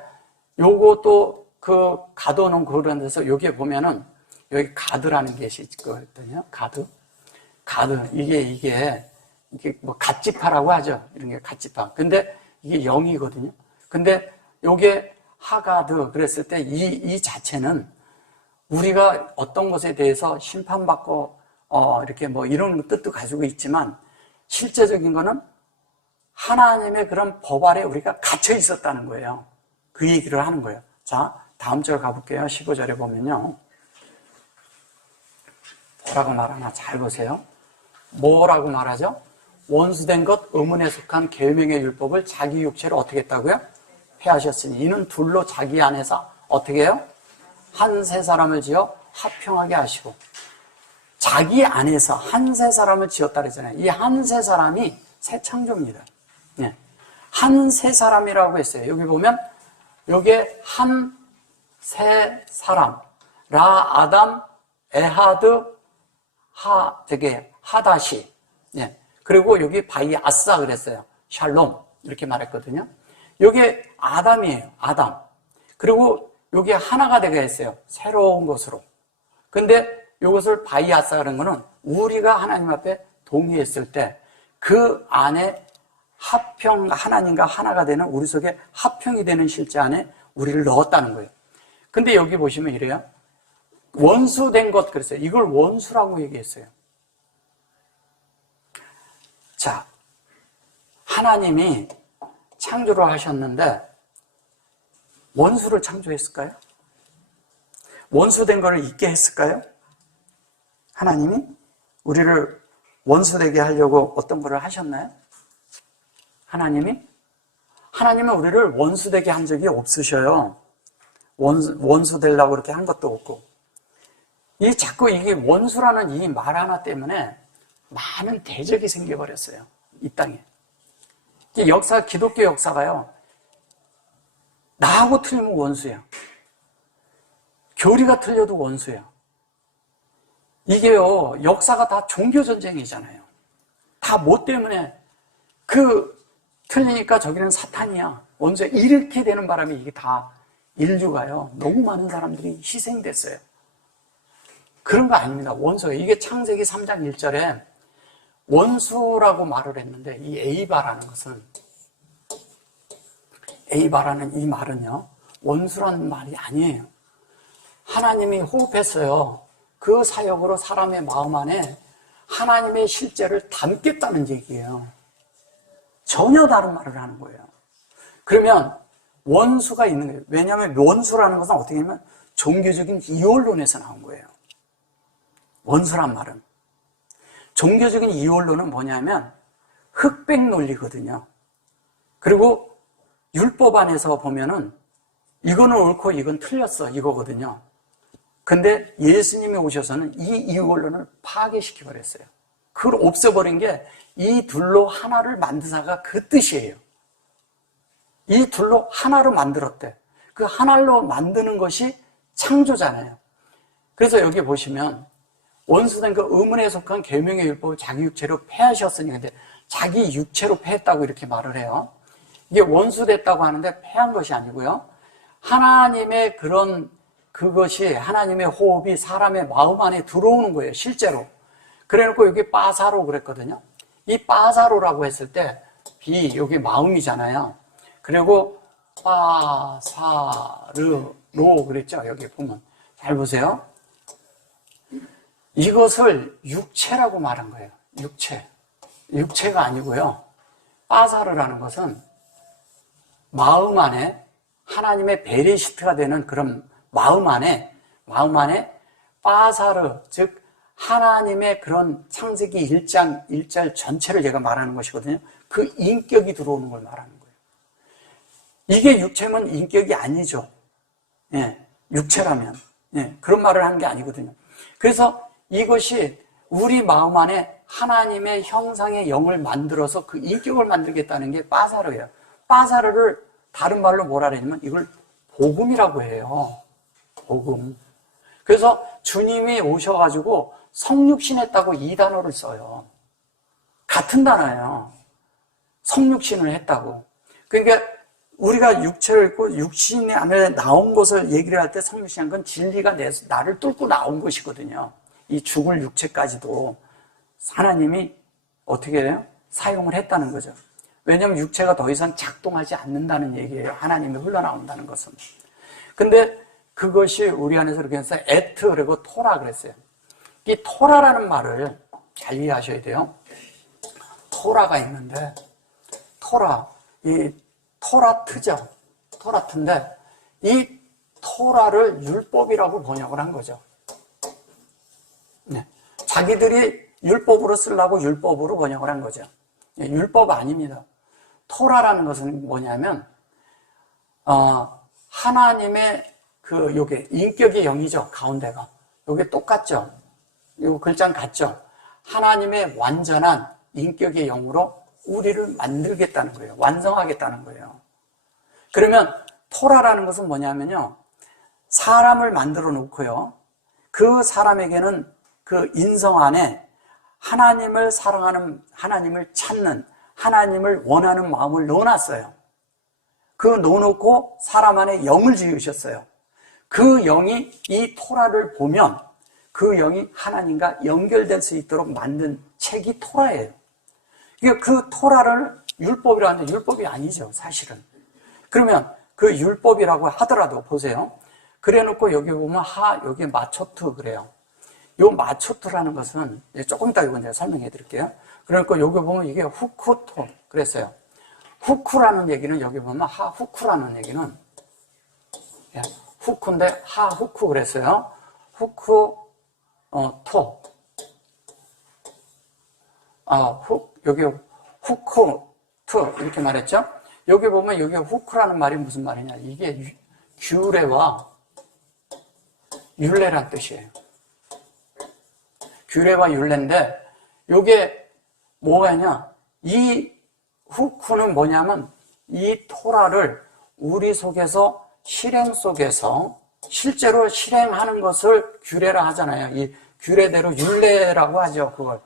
요것도 그 가둬놓은 그런 데서 여기에 보면은 여기 가드라는 것이 있거든요. 가드. 이게 뭐 갓지파라고 하죠. 이런 게 갓지파. 근데 이게 0이거든요. 근데 요게 하가드 그랬을 때 이 자체는 우리가 어떤 것에 대해서 심판받고 이렇게 뭐 이런 뜻도 가지고 있지만 실제적인 거는 하나님의 그런 법 아래 우리가 갇혀 있었다는 거예요. 그 얘기를 하는 거예요. 자, 다음 절 가볼게요. 15절에 보면요. 뭐라고 말하나 잘 보세요. 뭐라고 말하죠? 원수된 것, 의문에 속한 계명의 율법을 자기 육체로 어떻게 했다고요? 폐하셨으니 이는 둘로 자기 안에서 어떻게 해요? 한 세 사람을 지어 화평하게 하시고. 자기 안에서 한 세 사람을 지었다 그랬잖아요. 이 한 세 사람이 새 창조입니다. 한 세 사람이라고 했어요. 여기 보면 여기에 한 세 사람, 라, 아담, 에하드, 하다시. 그리고 여기 바이 아싸 그랬어요. 샬롬 이렇게 말했거든요. 여기 아담이에요. 아담. 그리고 여기 하나가 되게 했어요. 새로운 것으로. 근데 이것을 바이 아싸 그런 거는 우리가 하나님 앞에 동의했을 때 그 안에 하나님과 하나가 되는 우리 속에 합평이 되는 실제 안에 우리를 넣었다는 거예요. 근데 여기 보시면 이래요. 원수된 것 그랬어요. 이걸 원수라고 얘기했어요. 자, 하나님이 창조를 하셨는데 원수를 창조했을까요? 원수된 것을 있게 했을까요? 하나님이 우리를 원수되게 하려고 어떤 것을 하셨나요? 하나님은 우리를 원수되게 한 적이 없으셔요. 원수 되려고 그렇게 한 것도 없고. 자꾸 이게 원수라는 이 말 하나 때문에 많은 대적이 생겨버렸어요. 이 땅에. 기독교 역사가요. 나하고 틀리면 원수야. 교리가 틀려도 원수야. 이게요, 역사가 다 종교전쟁이잖아요. 다 뭐 때문에? 틀리니까 저기는 사탄이야. 원수 이렇게 되는 바람에 이게 다 인류가요, 너무 많은 사람들이 희생됐어요. 그런 거 아닙니다. 원수가. 이게 창세기 3장 1절에 원수라고 말을 했는데, 이 에이바라는 것은, 에이바라는 이 말은요, 원수라는 말이 아니에요. 하나님이 호흡했어요. 그 사역으로 사람의 마음 안에 하나님의 실제를 담겠다는 얘기예요. 전혀 다른 말을 하는 거예요. 그러면 원수가 있는 거예요. 왜냐하면 원수라는 것은 어떻게 하면 종교적인 이원론에서 나온 거예요. 원수란 말은. 종교적인 이원론은 뭐냐면 흑백 논리거든요. 그리고 율법 안에서 보면은 이거는 옳고 이건 틀렸어 이거거든요. 근데 예수님이 오셔서는 이 이원론을 파괴시켜버렸어요. 그걸 없애버린 게 이 둘로 하나를 만드사가 그 뜻이에요. 이 둘로 하나로 만들었대. 그 하나로 만드는 것이 창조잖아요. 그래서 여기 보시면 원수된 그 의문에 속한 계명의 율법을 자기 육체로 폐하셨으니, 근데 자기 육체로 폐했다고 이렇게 말을 해요. 이게 원수됐다고 하는데 폐한 것이 아니고요, 하나님의 그것이 하나님의 호흡이 사람의 마음 안에 들어오는 거예요, 실제로. 그래놓고 여기 빠사로 그랬거든요. 이 빠사로라고 했을 때 여기 마음이잖아요. 그리고 빠사르로 그랬죠. 여기 보면 잘 보세요. 이것을 육체라고 말한 거예요. 육체가 아니고요, 빠사르라는 것은 마음 안에 하나님의 베레시트가 되는 그런 마음 안에 빠사르, 즉 하나님의 그런 창세기 1장 1절 전체를 제가 말하는 것이거든요. 그 인격이 들어오는 걸 말하는 거예요. 이게 육체면 인격이 아니죠. 예, 육체라면. 예, 그런 말을 하는 게 아니거든요. 그래서 이것이 우리 마음 안에 하나님의 형상의 영을 만들어서 그 인격을 만들겠다는 게 빠사르예요. 빠사르를 다른 말로 뭐라 그러냐면 이걸 복음이라고 해요. 복음. 그래서 주님이 오셔가지고 성육신했다고 이 단어를 써요. 같은 단어예요. 성육신을 했다고. 그러니까 우리가 육체를 입고 육신 안에 나온 것을 얘기를 할 때 성육신한 건 진리가 나를 뚫고 나온 것이거든요. 이 죽을 육체까지도 하나님이 어떻게 해요? 사용을 했다는 거죠. 왜냐하면 육체가 더 이상 작동하지 않는다는 얘기예요. 하나님이 흘러나온다는 것은. 근데 그것이 우리 안에서 이렇게 해서 에트 그리고 토라 그랬어요. 이 토라라는 말을 잘 이해하셔야 돼요. 토라가 있는데, 이 토라트죠. 토라트인데 이 토라를 율법이라고 번역을 한 거죠. 네. 자기들이 율법으로 쓰려고 율법으로 번역을 한 거죠. 율법 아닙니다. 토라라는 것은 뭐냐면 하나님의 요게 인격의 영이죠. 가운데가 요게 똑같죠. 요 글자는 같죠. 하나님의 완전한 인격의 영으로 우리를 만들겠다는 거예요. 완성하겠다는 거예요. 그러면 토라라는 것은 뭐냐면요, 사람을 만들어 놓고요, 그 사람에게는 그 인성 안에 하나님을 사랑하는, 하나님을 찾는, 하나님을 원하는 마음을 넣어놨어요. 그 넣어놓고 사람 안에 영을 지으셨어요. 그 영이 이 토라를 보면 그 영이 하나님과 연결될 수 있도록 만든 책이 토라예요. 그러니까 그 토라를 율법이라고 하는데 율법이 아니죠, 사실은. 그러면 그 율법이라고 하더라도 보세요. 그래 놓고 여기 보면 여기 마초트 그래요. 요 마초트라는 것은 조금 이따 이건 제가 설명해 드릴게요. 그러니까 여기 보면 이게 후쿠토 그랬어요. 후쿠라는 얘기는 여기 보면 후쿠라는 얘기는 후쿠인데 후쿠 그랬어요. 후쿠 토. 여기 후쿠토 이렇게 말했죠. 여기 보면 여기 후쿠라는 말이 무슨 말이냐? 이게 규례와 율례란 뜻이에요. 규례와 율례인데 이게 뭐가 있냐? 이 후쿠는 뭐냐면 이 토라를 우리 속에서 실행 속에서 실제로 실행하는 것을 규례라 하잖아요. 이 규례대로 율례라고 하죠, 그걸.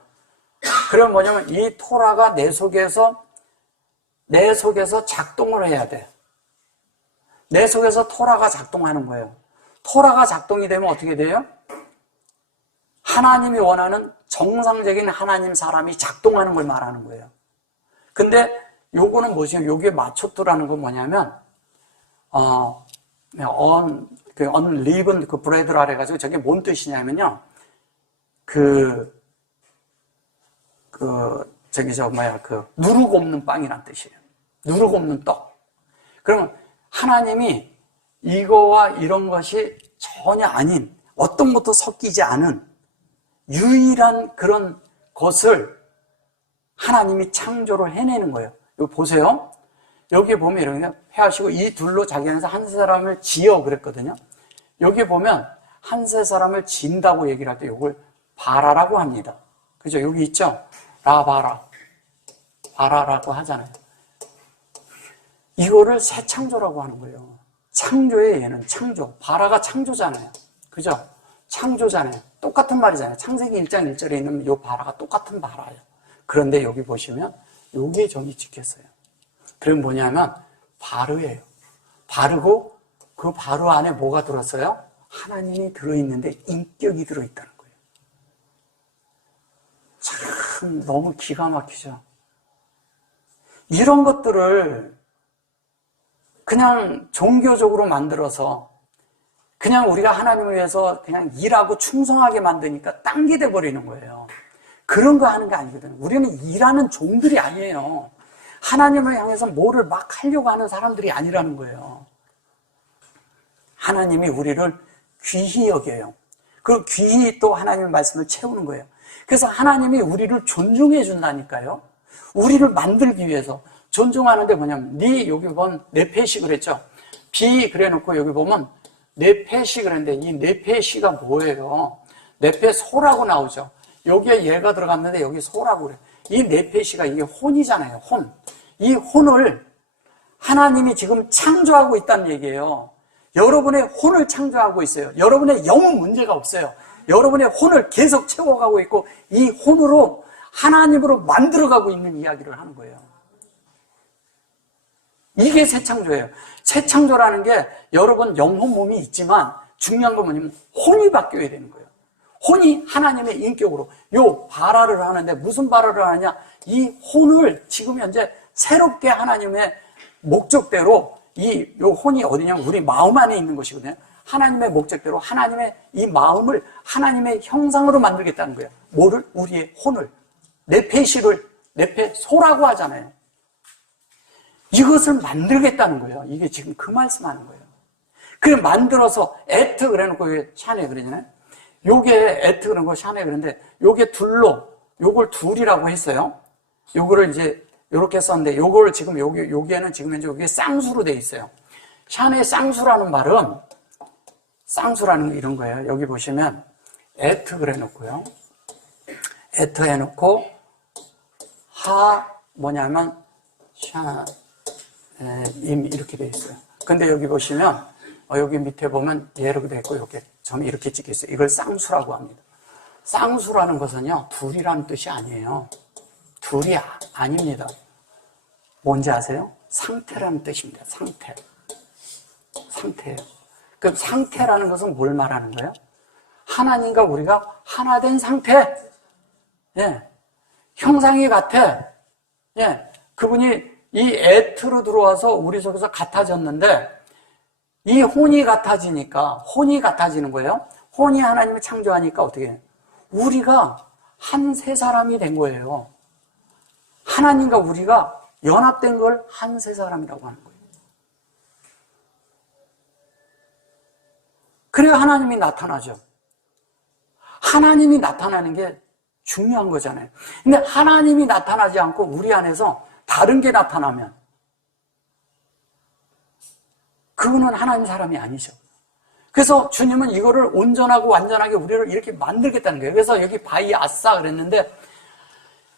그럼 뭐냐면 이 토라가 내 속에서 작동을 해야 돼. 내 속에서 토라가 작동하는 거예요. 토라가 작동이 되면 어떻게 돼요? 하나님이 원하는 정상적인 하나님 사람이 작동하는 걸 말하는 거예요. 근데 요거는 뭐죠? 요게 마초토라는 건 뭐냐면, unleavened 그 브레드라 해가지고 저게 뭔 뜻이냐면요. 누룩 없는 빵이란 뜻이에요. 누룩 없는 떡. 그러면 하나님이 이거와 이런 것이 전혀 아닌, 어떤 것도 섞이지 않은 유일한 그런 것을 하나님이 창조를 해내는 거예요. 여기 보세요. 여기 보면 이렇게 해하시고 이 둘로 자기네서 한 사람을 지어 그랬거든요. 여기 보면 한 세 사람을 진다고 얘기를 할 때 이걸 바라라고 합니다. 그죠? 여기 있죠? 라바라. 바라라고 하잖아요. 이거를 새 창조라고 하는 거예요. 창조의 얘는 창조. 바라가 창조잖아요. 그죠? 창조잖아요. 똑같은 말이잖아요. 창세기 1장 1절에 있는 이 바라가 똑같은 바라예요. 그런데 여기 보시면 여기에 점이 찍혔어요. 그럼 뭐냐면 바르예요. 바르고 그 바르 안에 뭐가 들었어요? 하나님이 들어있는데 인격이 들어있다는 거예요. 참 너무 기가 막히죠. 이런 것들을 그냥 종교적으로 만들어서 그냥 우리가 하나님을 위해서 그냥 일하고 충성하게 만드니까 딴 게 돼버리는 거예요. 그런 거 하는 게 아니거든요. 우리는 일하는 종들이 아니에요. 하나님을 향해서 뭐를 막 하려고 하는 사람들이 아니라는 거예요. 하나님이 우리를 귀히 여겨요. 그 귀히 또 하나님의 말씀을 채우는 거예요. 그래서 하나님이 우리를 존중해 준다니까요. 우리를 만들기 위해서 존중하는데 뭐냐면 여기 보면 네페시 그랬죠. 비 그래놓고 여기 보면 네페시 그랬는데 이 네페시가 뭐예요? 네페소라고 나오죠. 여기에 얘가 들어갔는데 여기 소라고 그래요. 이 네페시가 이게 혼이잖아요. 혼. 이 혼을 하나님이 지금 창조하고 있다는 얘기예요. 여러분의 혼을 창조하고 있어요. 여러분의 영은 문제가 없어요. 여러분의 혼을 계속 채워가고 있고 이 혼으로 하나님으로 만들어가고 있는 이야기를 하는 거예요. 이게 새 창조예요. 새 창조라는 게 여러분 영혼 몸이 있지만 중요한 건 뭐냐면 혼이 바뀌어야 되는 거예요. 혼이 하나님의 인격으로 요 발화를 하는데 무슨 발화를 하느냐? 이 혼을 지금 현재 새롭게 하나님의 목적대로 요 혼이 어디냐면 우리 마음 안에 있는 것이거든요. 하나님의 목적대로 하나님의 이 마음을 하나님의 형상으로 만들겠다는 거예요. 뭐를? 우리의 혼을. 네페시를 네페소라고 하잖아요. 이것을 만들겠다는 거예요. 이게 지금 그 말씀하는 거예요. 그래 만들어서 에트 그래놓고 샤네 그러잖아요. 요게 에트 그런 거 샤네 그런데 요게 둘로 요걸 둘이라고 했어요. 요거를 이제 요렇게 썼는데 요걸 지금 여기에는 지금 이제 여기에 쌍수로 돼 있어요. 샤네 쌍수라는 말은 쌍수라는 거 이런 거예요. 여기 보시면 에트 그래 놓고요. 에트 해 놓고 하 뭐냐면 샤 임 이렇게 돼 있어요. 근데 여기 보시면 여기 밑에 보면 예로 돼 있고 이렇게 점이 이렇게 찍혀 있어요. 이걸 쌍수라고 합니다. 쌍수라는 것은요 둘이라는 뜻이 아니에요. 둘이 아닙니다. 뭔지 아세요? 상태라는 뜻입니다. 상태예요. 그럼 상태라는 것은 뭘 말하는 거예요? 하나님과 우리가 하나 된 상태. 예. 형상이 같아. 예. 그분이 이 에트로 들어와서 우리 속에서 같아졌는데 이 혼이 같아지는 거예요. 혼이 하나님을 창조하니까 어떻게 해요? 우리가 한 세 사람이 된 거예요. 하나님과 우리가 연합된 걸 한 세 사람이라고 하는 거예요. 그래야 하나님이 나타나죠. 하나님이 나타나는 게 중요한 거잖아요. 근데 하나님이 나타나지 않고 우리 안에서 다른 게 나타나면 그거는 하나님 사람이 아니죠. 그래서 주님은 이거를 온전하고 완전하게 우리를 이렇게 만들겠다는 거예요. 그래서 여기 바이 아싸 그랬는데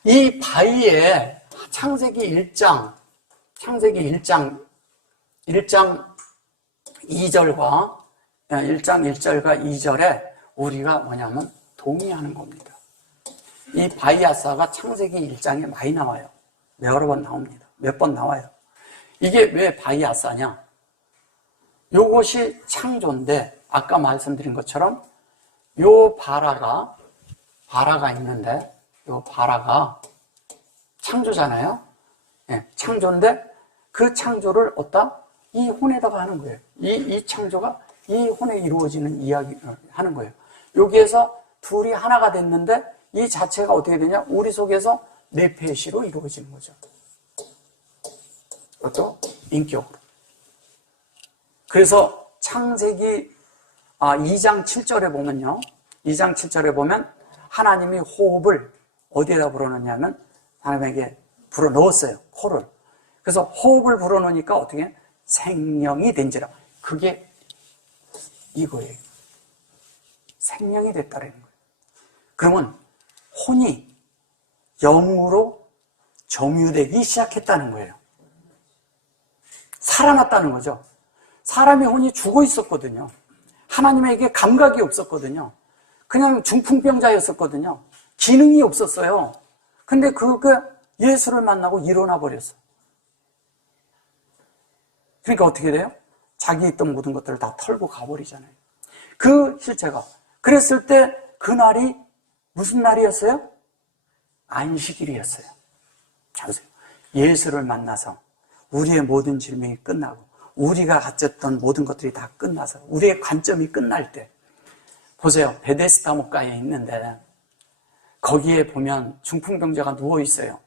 이 바이에 창세기 1장 1장 1절과 2절에 우리가 뭐냐면 동의하는 겁니다. 이 바이아사가 창세기 1장에 많이 나와요. 여러 번 나옵니다. 몇 번 나와요. 이게 왜 바이아사냐? 요것이 창조인데 아까 말씀드린 것처럼 요 바라가 있는데 요 바라가 창조잖아요. 네, 창조인데 그 창조를 어디다? 이 혼에다가 하는 거예요. 이 창조가 이 혼에 이루어지는 이야기를 하는 거예요. 여기에서 둘이 하나가 됐는데 이 자체가 어떻게 되냐? 우리 속에서 네페시로 이루어지는 거죠. 그것도 인격으로. 그래서 창세기 2장 7절에 보면요. 2장 7절에 보면 하나님이 호흡을 어디에다 불어넣냐면 하나님에게 불어넣었어요. 코를. 그래서 호흡을 불어넣으니까 어떻게 해요? 생명이 된지라. 그게 이거예요. 생명이 됐다는 거예요. 그러면 혼이 영으로 점유되기 시작했다는 거예요. 살아났다는 거죠. 사람의 혼이 죽어 있었거든요. 하나님에게 감각이 없었거든요. 그냥 중풍병자였었거든요. 기능이 없었어요. 근데 예수를 만나고 일어나 버렸어. 그러니까 어떻게 돼요? 자기 있던 모든 것들을 다 털고 가버리잖아요. 그 실체가. 그랬을 때 그날이 무슨 날이었어요? 안식일이었어요. 자 보세요. 예수를 만나서 우리의 모든 질명이 끝나고 우리가 가졌던 모든 것들이 다 끝나서 우리의 관점이 끝날 때 보세요. 베데스다 목가에 있는데 거기에 보면 중풍병자가 누워 있어요.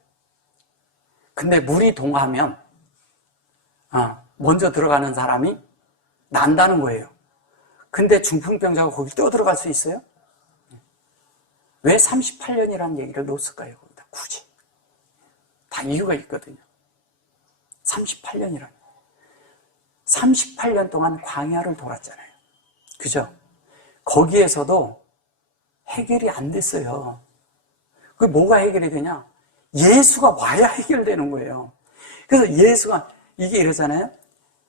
근데 물이 동하면 먼저 들어가는 사람이 난다는 거예요. 근데 중풍병자가 거기 떠들어갈 수 있어요? 왜 38년이라는 얘기를 넣었을까요? 거기다 굳이. 다 이유가 있거든요. 38년이라는. 38년 동안 광야를 돌았잖아요. 그죠? 거기에서도 해결이 안 됐어요. 그게 뭐가 해결이 되냐? 예수가 와야 해결되는 거예요. 그래서 예수가, 이게 이러잖아요.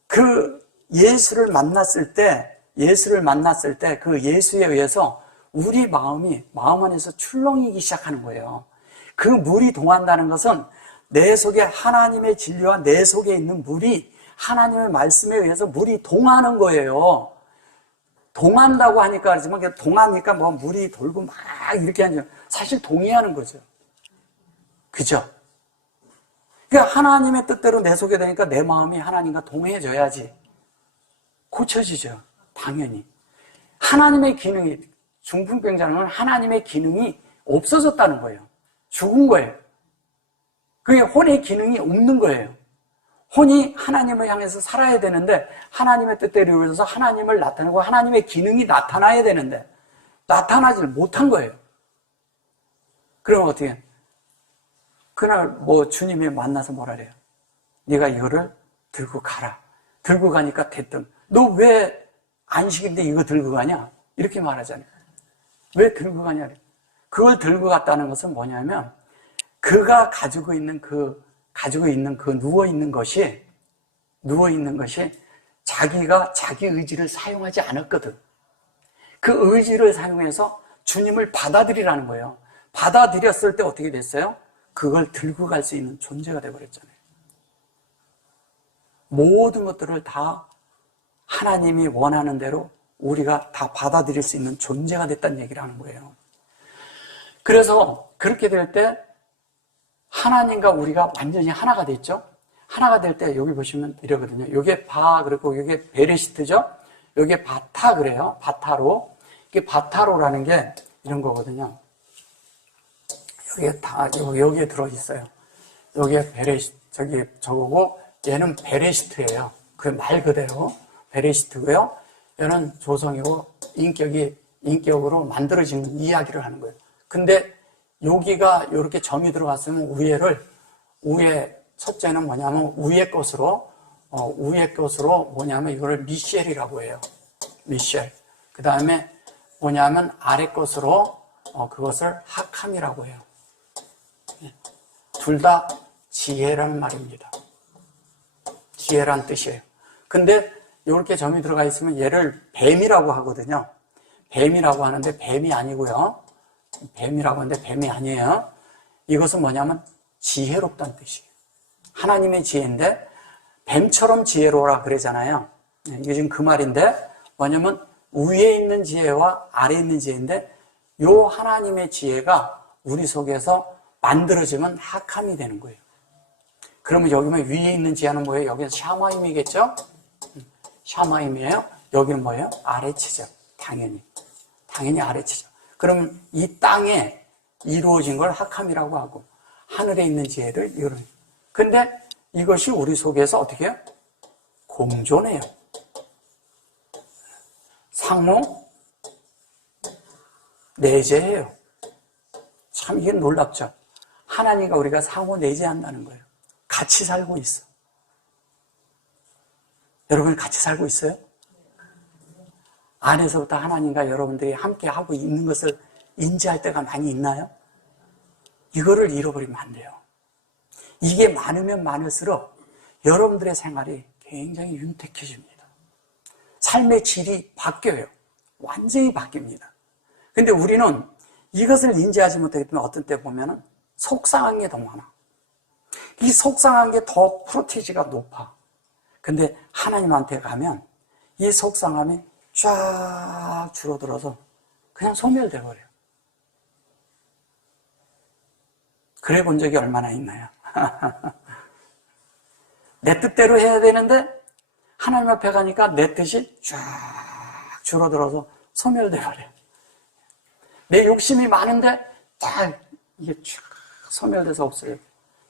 그 예수를 만났을 때 그 예수에 의해서 우리 마음 안에서 출렁이기 시작하는 거예요. 그 물이 동한다는 것은 내 속에 하나님의 진리와 내 속에 있는 물이 하나님의 말씀에 의해서 물이 동하는 거예요. 동한다고 하니까 그렇지만 동하니까 뭐 물이 돌고 막 이렇게 하죠. 사실 동의하는 거죠. 그죠? 그러니까 하나님의 뜻대로 내 속에 되니까 내 마음이 하나님과 동해져야지 고쳐지죠. 당연히. 하나님의 기능이, 중풍병자는 하나님의 기능이 없어졌다는 거예요. 죽은 거예요. 그게 혼의 기능이 없는 거예요. 혼이 하나님을 향해서 살아야 되는데 하나님의 뜻대로 이루어져서 하나님을 나타내고 하나님의 기능이 나타나야 되는데 나타나지를 못한 거예요. 그럼 어떻게 해요? 그날 주님이 만나서 뭐라 그래요? 네가 이거를 들고 가라. 들고 가니까 됐든 너 왜 안식인데 이거 들고 가냐? 이렇게 말하잖아요. 왜 들고 가냐? 그걸 들고 갔다는 것은 뭐냐면 그가 가지고 있는 그 누워있는 것이 자기가 자기 의지를 사용하지 않았거든. 그 의지를 사용해서 주님을 받아들이라는 거예요. 받아들였을 때 어떻게 됐어요? 그걸 들고 갈 수 있는 존재가 되어버렸잖아요. 모든 것들을 다 하나님이 원하는 대로 우리가 다 받아들일 수 있는 존재가 됐다는 얘기를 하는 거예요. 그래서 그렇게 될 때 하나님과 우리가 완전히 하나가 됐죠. 하나가 될 때 여기 보시면 이러거든요. 이게 그리고 이게 베레시트죠. 이게 바타 그래요. 바타로. 이게 바타로라는 게 이런 거거든요. 여기에 들어있어요. 여기에 저거고 얘는 베레시트예요. 그 말 그대로 베레시트고요. 얘는 조성이고 인격으로 만들어지는 이야기를 하는 거예요. 근데 여기가 이렇게 점이 들어갔으면 위에 첫째는 뭐냐면 위에 것으로 뭐냐면 이거를 미셸이라고 해요. 미셸. 그 다음에 뭐냐면 아래 것으로 그것을 하캄이라고 해요. 둘 다 지혜라는 말입니다. 지혜란 뜻이에요. 근데 이렇게 점이 들어가 있으면 얘를 뱀이라고 하거든요. 뱀이라고 하는데 뱀이 아니고요. 뱀이라고 하는데 뱀이 아니에요. 이것은 뭐냐면 지혜롭다는 뜻이에요. 하나님의 지혜인데 뱀처럼 지혜로우라 그러잖아요. 이게 지금 그 말인데 뭐냐면 위에 있는 지혜와 아래에 있는 지혜인데 요 하나님의 지혜가 우리 속에서 만들어지면 학함이 되는 거예요. 그러면 여기면 위에 있는 지혜는 뭐예요? 여기는 샤마임이겠죠? 샤마임이에요. 여기는 뭐예요? 아래치죠. 당연히 아래치죠. 그러면 이 땅에 이루어진 걸 학함이라고 하고 하늘에 있는 지혜를 이런. 근데 이것이 우리 속에서 어떻게 해요? 공존해요. 상호 내재해요. 참 이게 놀랍죠. 하나님과 우리가 상호 내재한다는 거예요. 같이 살고 있어. 여러분 같이 살고 있어요? 안에서부터 하나님과 여러분들이 함께 하고 있는 것을 인지할 때가 많이 있나요? 이거를 잃어버리면 안 돼요. 이게 많으면 많을수록 여러분들의 생활이 굉장히 윤택해집니다. 삶의 질이 바뀌어요. 완전히 바뀝니다. 근데 우리는 이것을 인지하지 못하기 때문에 어떤 때 보면은 속상한 게 더 많아. 이 속상한 게 더 프로티지가 높아. 근데 하나님한테 가면 이 속상함이 쫙 줄어들어서 그냥 소멸돼 버려요. 그래 본 적이 얼마나 있나요? 내 뜻대로 해야 되는데 하나님 앞에 가니까 내 뜻이 쫙 줄어들어서 소멸돼 버려요. 내 욕심이 많은데 딱 이게 쫙 소멸돼서 없어요.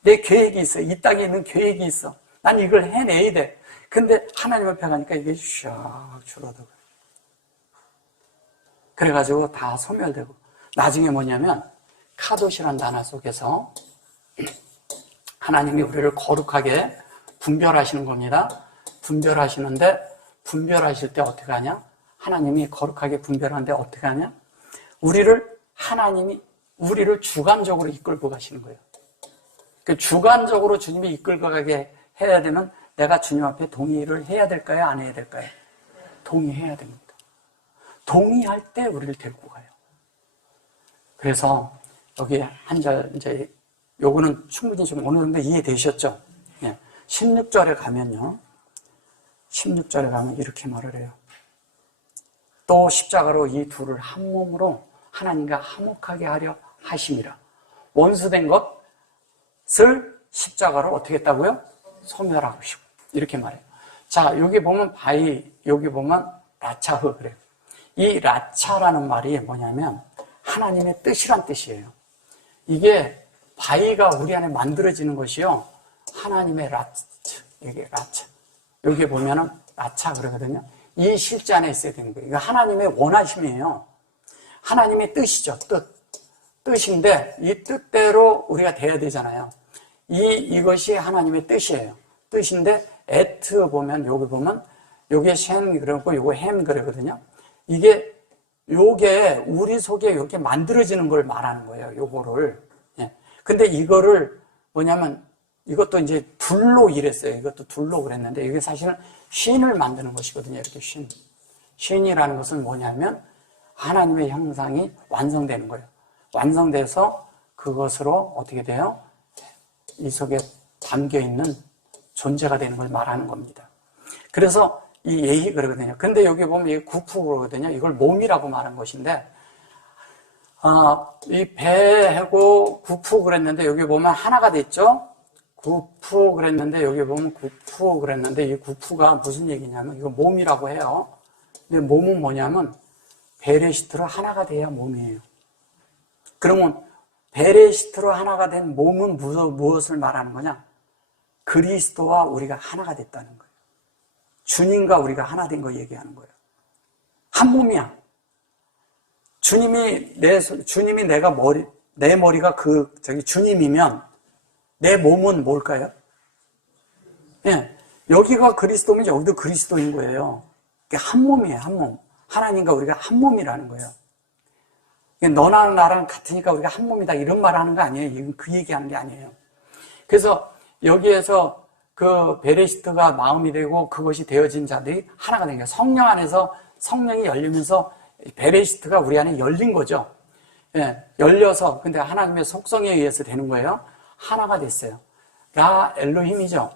내 계획이 있어요. 이 땅에 있는 계획이 있어. 난 이걸 해내야 돼. 근데 하나님 앞에 가니까 이게 쫙 줄어들어요. 그래가지고 다 소멸되고 나중에 뭐냐면 카도시란 단어 속에서 하나님이 우리를 거룩하게 분별하시는 겁니다. 분별하시는데 분별하실 때 어떻게 하냐? 하나님이 거룩하게 분별하는데 어떻게 하냐? 하나님이 우리를 주관적으로 이끌고 가시는 거예요. 그 주관적으로 주님이 이끌고 가게 해야 되면 내가 주님 앞에 동의를 해야 될까요? 안 해야 될까요? 동의해야 됩니다. 동의할 때 우리를 데리고 가요. 그래서 여기 한 절 이제 요거는 충분히 좀 어느 정도 이해되셨죠? 예. 16절에 가면요. 16절에 가면 이렇게 말을 해요. 또 십자가로 이 둘을 한 몸으로 하나님과 화목하게 하려 하심이라. 원수된 것을 십자가로 어떻게 했다고요? 소멸하시고. 이렇게 말해요. 자, 여기 보면 여기 보면 라차흐 그래요. 이 라차라는 말이 뭐냐면 하나님의 뜻이란 뜻이에요. 이게 바위가 우리 안에 만들어지는 것이요. 하나님의 라차. 이게 라차. 여기 보면은 라차 그러거든요. 이 실제 안에 있어야 되는 거예요. 이거 하나님의 원하심이에요. 하나님의 뜻이죠. 뜻인데 이 뜻대로 우리가 돼야 되잖아요. 이것이 하나님의 뜻이에요. 뜻인데 에트 보면 여기 보면 요게 셴 그러고 요거 햄 그러거든요. 요게 우리 속에 이렇게 만들어지는 걸 말하는 거예요. 요거를. 예. 근데 이거를 뭐냐면 이것도 이제 둘로 일했어요. 이것도 둘로 그랬는데 이게 사실은 쉰을 만드는 것이거든요. 이렇게 쉰. 쉰이라는 것은 뭐냐면 하나님의 형상이 완성되는 거예요. 완성돼서 그것으로 어떻게 돼요? 이 속에 담겨 있는 존재가 되는 걸 말하는 겁니다. 그래서 이 예히 그러거든요. 근데 여기 보면 이게 구프 그러거든요. 이걸 몸이라고 말한 것인데, 이 배하고 구프 그랬는데 여기 보면 하나가 됐죠? 구프 그랬는데 여기 보면 구프 그랬는데 이 구프가 무슨 얘기냐면 이거 몸이라고 해요. 근데 몸은 뭐냐면 베레시트로 하나가 돼야 몸이에요. 그러면 베레시트로 하나가 된 몸은 무엇을 말하는 거냐? 그리스도와 우리가 하나가 됐다는 거예요. 주님과 우리가 하나 된 거 얘기하는 거예요. 한 몸이야. 주님이 내 머리가 주님이면 내 몸은 뭘까요? 예. 여기가 그리스도면 여기도 그리스도인 거예요. 한 몸이에요, 한 몸. 하나님과 우리가 한 몸이라는 거예요. 너나 나랑 같으니까 우리가 한 몸이다 이런 말 하는 거 아니에요. 이건 그 얘기하는 게 아니에요. 그래서 여기에서 그 베레시트가 마음이 되고 그것이 되어진 자들이 하나가 된 거예요. 성령 안에서 성령이 열리면서 베레시트가 우리 안에 열린 거죠. 예, 열려서, 근데 하나님의 속성에 의해서 되는 거예요. 하나가 됐어요. 라 엘로힘이죠.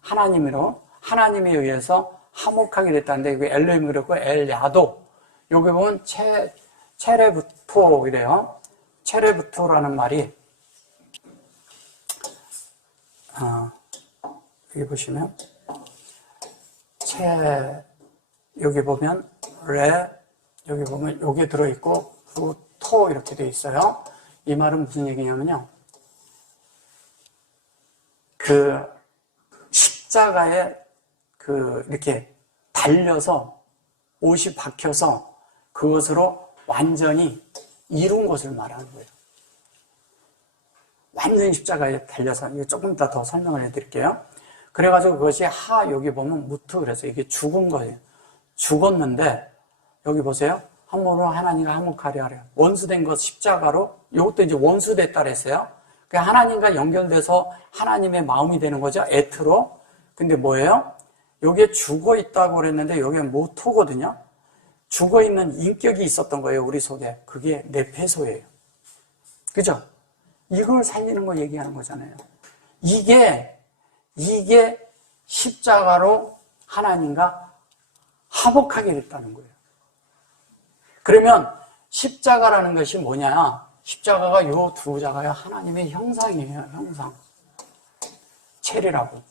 하나님으로, 하나님에 의해서 화목하게 됐다는데, 이거 엘로힘 그렇고, 엘야도. 여기 보면 체레부토 이래요. 체레부토라는 말이, 여기 보시면, 여기 보면, 여기 보면, 여기 들어있고, 그리고 토 이렇게 돼 있어요. 이 말은 무슨 얘기냐면요. 그 십자가에 이렇게 달려서 옷이 박혀서 그것으로 완전히 이룬 것을 말하는 거예요. 완전히 십자가에 달려서, 이거 조금 더 설명을 해드릴게요. 그래가지고 그것이 여기 보면 무트, 그래서 이게 죽은 거예요. 죽었는데, 여기 보세요. 함으로 하나님과 화목하려 하려. 원수된 것 십자가로, 이것도 이제 원수됐다 그랬어요. 하나님과 연결돼서 하나님의 마음이 되는 거죠. 에트로. 근데 뭐예요? 여기에 죽어 있다고 그랬는데, 여기에 모토거든요. 죽어 있는 인격이 있었던 거예요, 우리 속에. 그게 네페소예요. 그죠? 이걸 살리는 거 얘기하는 거잖아요. 이게 십자가로 하나님과 화목하게 됐다는 거예요. 그러면 십자가라는 것이 뭐냐? 십자가가 요 두 자가요, 하나님의 형상이에요, 형상. 체리라고.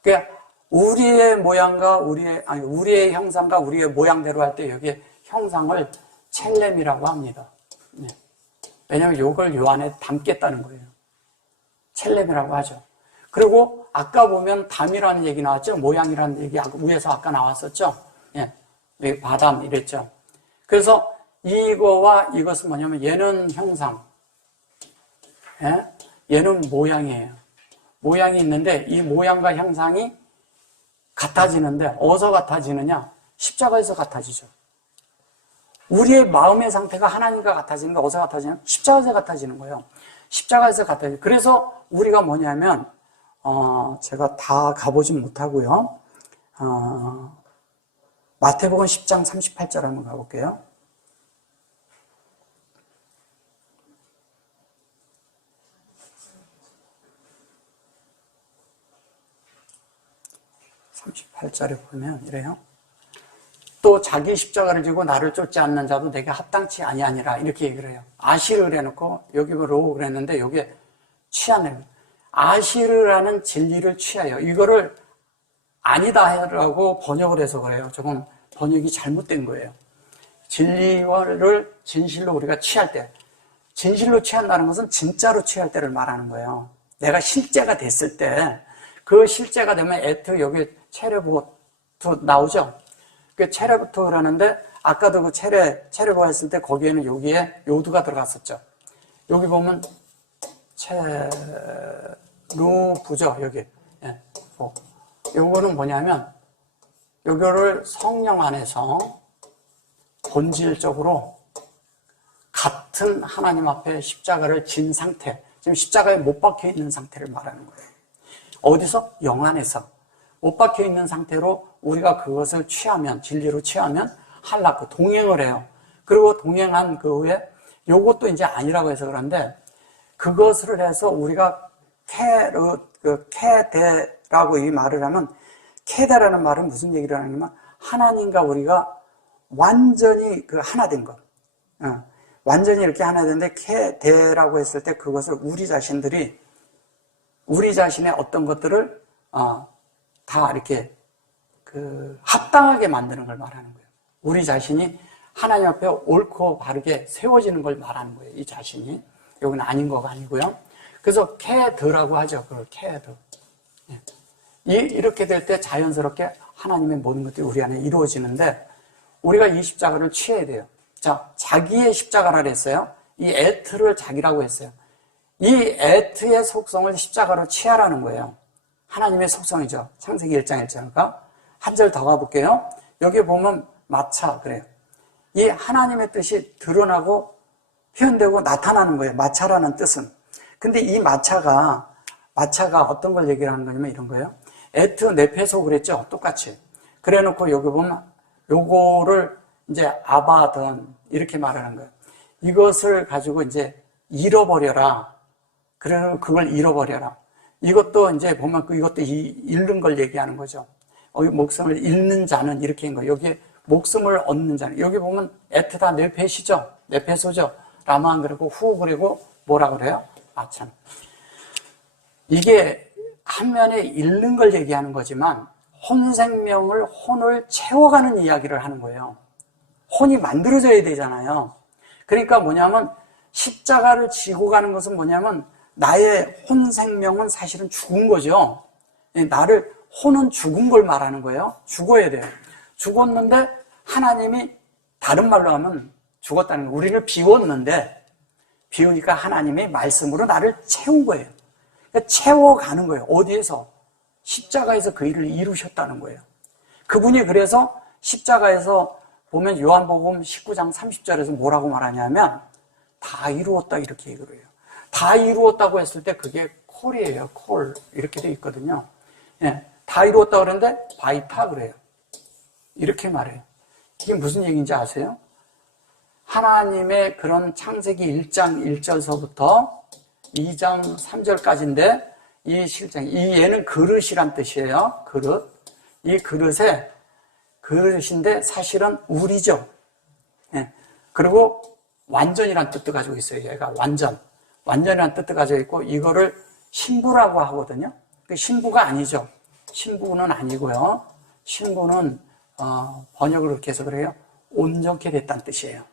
그러니까 우리의 모양과 우리의 형상과 우리의 모양대로 할 때 여기에 형상을 첼렘이라고 합니다. 네. 왜냐하면 이걸 요 안에 담겠다는 거예요. 첼렘이라고 하죠. 그리고 아까 보면 담이라는 얘기 나왔죠. 모양이라는 얘기 위에서 아까 나왔었죠. 예, 바담 이랬죠. 그래서 이거와 이것은 뭐냐면 얘는 형상, 예? 얘는 모양이에요. 모양이 있는데 이 모양과 형상이 같아지는데 어디서 같아지느냐? 십자가에서 같아지죠. 우리의 마음의 상태가 하나님과 같아지는 게 어디서 같아지냐? 십자가에서 같아지는 거예요. 십자가에서 같아지죠. 그래서 우리가 뭐냐면 제가 다 가보진 못하고요. 마태복음 10장 38절 한번 가볼게요. 38절에 보면 이래요. 또 자기 십자가를 지고 나를 쫓지 않는 자도 내게 합당치 아니하니라 이렇게 얘기를 해요. 아시르를 해놓고 여기 로 그랬는데 여기에 취하는 아시르라는 진리를 취하여 이거를 아니다라고 번역을 해서 그래요. 조금 번역이 잘못된 거예요. 진리를 진실로 우리가 취할 때, 진실로 취한다는 것은 진짜로 취할 때를 말하는 거예요. 내가 실제가 됐을 때, 그 실제가 되면 에트 여기 체레부터 나오죠. 그 체레부터 그러는데 아까도 그 체레부 했을 때 거기에는 여기에 요두가 들어갔었죠. 여기 보면 체루부죠. 여기. 예. 요거는 뭐냐면 요거를 성령 안에서 본질적으로 같은 하나님 앞에 십자가를 진 상태, 지금 십자가에 못 박혀 있는 상태를 말하는 거예요. 어디서? 영 안에서 못 박혀 있는 상태로 우리가 그것을 취하면, 진리로 취하면 할라고 동행을 해요. 그리고 동행한 그 후에 요것도 이제 아니라고 해서 그런데 그것을 해서 우리가 케데라고 이 말을 하면, 케데라는 말은 무슨 얘기를 하냐면 하나님과 우리가 완전히 그 하나 된 것. 완전히 이렇게 하나 되는데 케데라고 했을 때 그것을 우리 자신들이 우리 자신의 어떤 것들을 다 이렇게 합당하게 만드는 걸 말하는 거예요. 우리 자신이 하나님 앞에 옳고 바르게 세워지는 걸 말하는 거예요. 이 자신이. 여기는 아닌 거가 아니고요. 그래서 케드라고 하죠. 그걸 케드. 이렇게 될 때 자연스럽게 하나님의 모든 것들이 우리 안에 이루어지는데 우리가 이 십자가를 취해야 돼요. 자, 자기의 십자가라 그랬어요. 이 에트를 자기라고 했어요. 이 에트의 속성을 십자가로 취하라는 거예요. 하나님의 속성이죠. 창세기 1장 1절과 한 절 더 가볼게요. 여기 보면 마차 그래요. 이 하나님의 뜻이 드러나고 표현되고 나타나는 거예요. 마차라는 뜻은. 근데 이 마차가 어떤 걸 얘기를 하는 거냐면 이런 거예요. 에트 네페소 그랬죠. 똑같이. 그래 놓고 여기 보면 요거를 이제 아바던 이렇게 말하는 거예요. 이것을 가지고 이제 잃어버려라. 그러면 그걸 잃어버려라. 이것도 이제 보면 이것도 잃는 걸 얘기하는 거죠. 목숨을 잃는 자는 이렇게 한 거예요. 여기에 목숨을 얻는 자는, 여기 보면 에트다 뇌페시죠. 뇌페소죠. 라만 그러고 후 그리고 뭐라 그래요? 아, 참. 이게 한면에 잃는 걸 얘기하는 거지만 혼생명을, 혼을 채워가는 이야기를 하는 거예요. 혼이 만들어져야 되잖아요. 그러니까 뭐냐면 십자가를 지고 가는 것은 뭐냐면 나의 혼생명은 사실은 죽은 거죠. 혼은 죽은 걸 말하는 거예요. 죽어야 돼요. 죽었는데 하나님이, 다른 말로 하면 죽었다는 거예요. 우리를 비웠는데, 비우니까 하나님의 말씀으로 나를 채운 거예요. 그러니까 채워가는 거예요. 어디에서? 십자가에서 그 일을 이루셨다는 거예요. 그분이 그래서 십자가에서 보면 요한복음 19장 30절에서 뭐라고 말하냐면 다 이루었다 이렇게 얘기를 해요. 다 이루었다고 했을 때 그게 콜이에요. 콜. 이렇게 돼 있거든요. 예, 다 이루었다 그러는데 바이타 그래요. 이렇게 말해요. 이게 무슨 얘기인지 아세요? 하나님의 그런 창세기 1장 1절서부터 2장 3절까지인데 이 실장, 얘는 그릇이란 뜻이에요. 그릇. 이 그릇인데 사실은 우리죠. 예. 그리고 완전이란 뜻도 가지고 있어요. 얘가 완전이란 뜻도 가지고 있고, 이거를 신부라고 하거든요. 신부가 아니죠. 신부는 아니고요. 신부는 번역을 그렇게 해서 그래요. 온전케 됐다는 뜻이에요.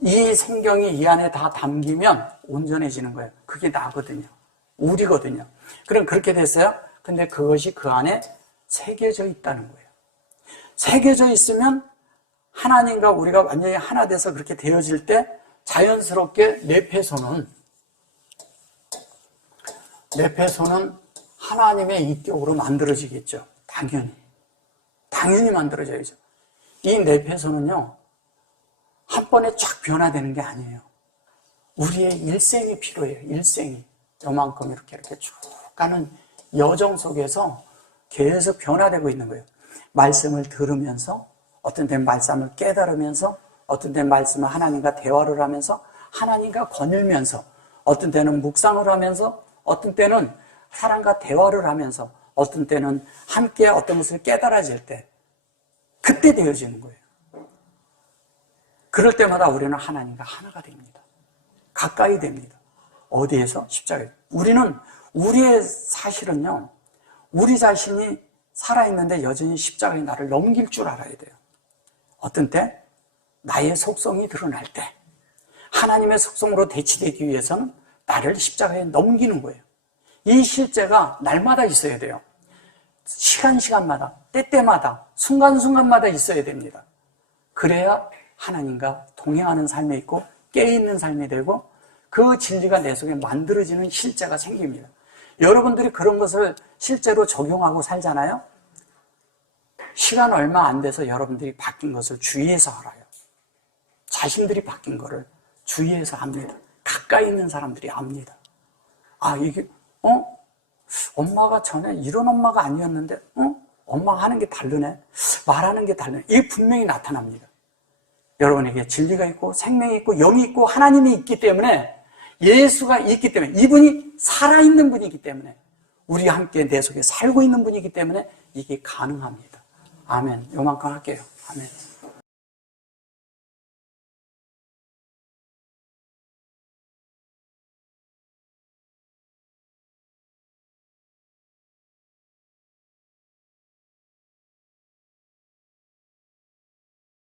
이 성경이 이 안에 다 담기면 온전해지는 거예요. 그게 나거든요. 우리거든요. 그럼 그렇게 됐어요. 근데 그것이 그 안에 새겨져 있다는 거예요. 새겨져 있으면 하나님과 우리가 완전히 하나 돼서 그렇게 되어질 때 자연스럽게 뇌페소는 하나님의 인격으로 만들어지겠죠. 당연히 만들어져야죠. 이 뇌페소는요, 한 번에 쫙 변화되는 게 아니에요. 우리의 일생이 필요해요. 일생이. 요만큼 이렇게 쭉 가는 여정 속에서 계속 변화되고 있는 거예요. 말씀을 들으면서, 어떤 때는 말씀을 깨달으면서, 어떤 때는 말씀을 하나님과 대화를 하면서, 하나님과 거닐면서, 어떤 때는 묵상을 하면서, 어떤 때는 사람과 대화를 하면서, 어떤 때는 함께 어떤 것을 깨달아질 때, 그때 되어지는 거예요. 그럴 때마다 우리는 하나님과 하나가 됩니다. 가까이 됩니다. 어디에서? 십자가에서. 우리의 사실은요, 우리 자신이 살아있는데 여전히 십자가에 나를 넘길 줄 알아야 돼요. 어떤 때? 나의 속성이 드러날 때. 하나님의 속성으로 대치되기 위해서는 나를 십자가에 넘기는 거예요. 이 실제가 날마다 있어야 돼요. 시간마다, 때때마다, 순간순간마다 있어야 됩니다. 그래야 하나님과 동행하는 삶에 있고 깨어있는 삶이 되고 그 진리가 내 속에 만들어지는 실제가 생깁니다. 여러분들이 그런 것을 실제로 적용하고 살잖아요. 시간 얼마 안 돼서 여러분들이 바뀐 것을 주위에서 알아요. 자신들이 바뀐 거를 주위에서 압니다. 가까이 있는 사람들이 압니다. 아, 이게 엄마가 전에 이런 엄마가 아니었는데 엄마가 하는 게 다르네, 말하는 게 다르네. 이게 분명히 나타납니다. 여러분에게 진리가 있고 생명이 있고 영이 있고 하나님이 있기 때문에, 예수가 있기 때문에, 이분이 살아있는 분이기 때문에, 우리와 함께 내 속에 살고 있는 분이기 때문에 이게 가능합니다. 아멘. 요만큼 할게요. 아멘.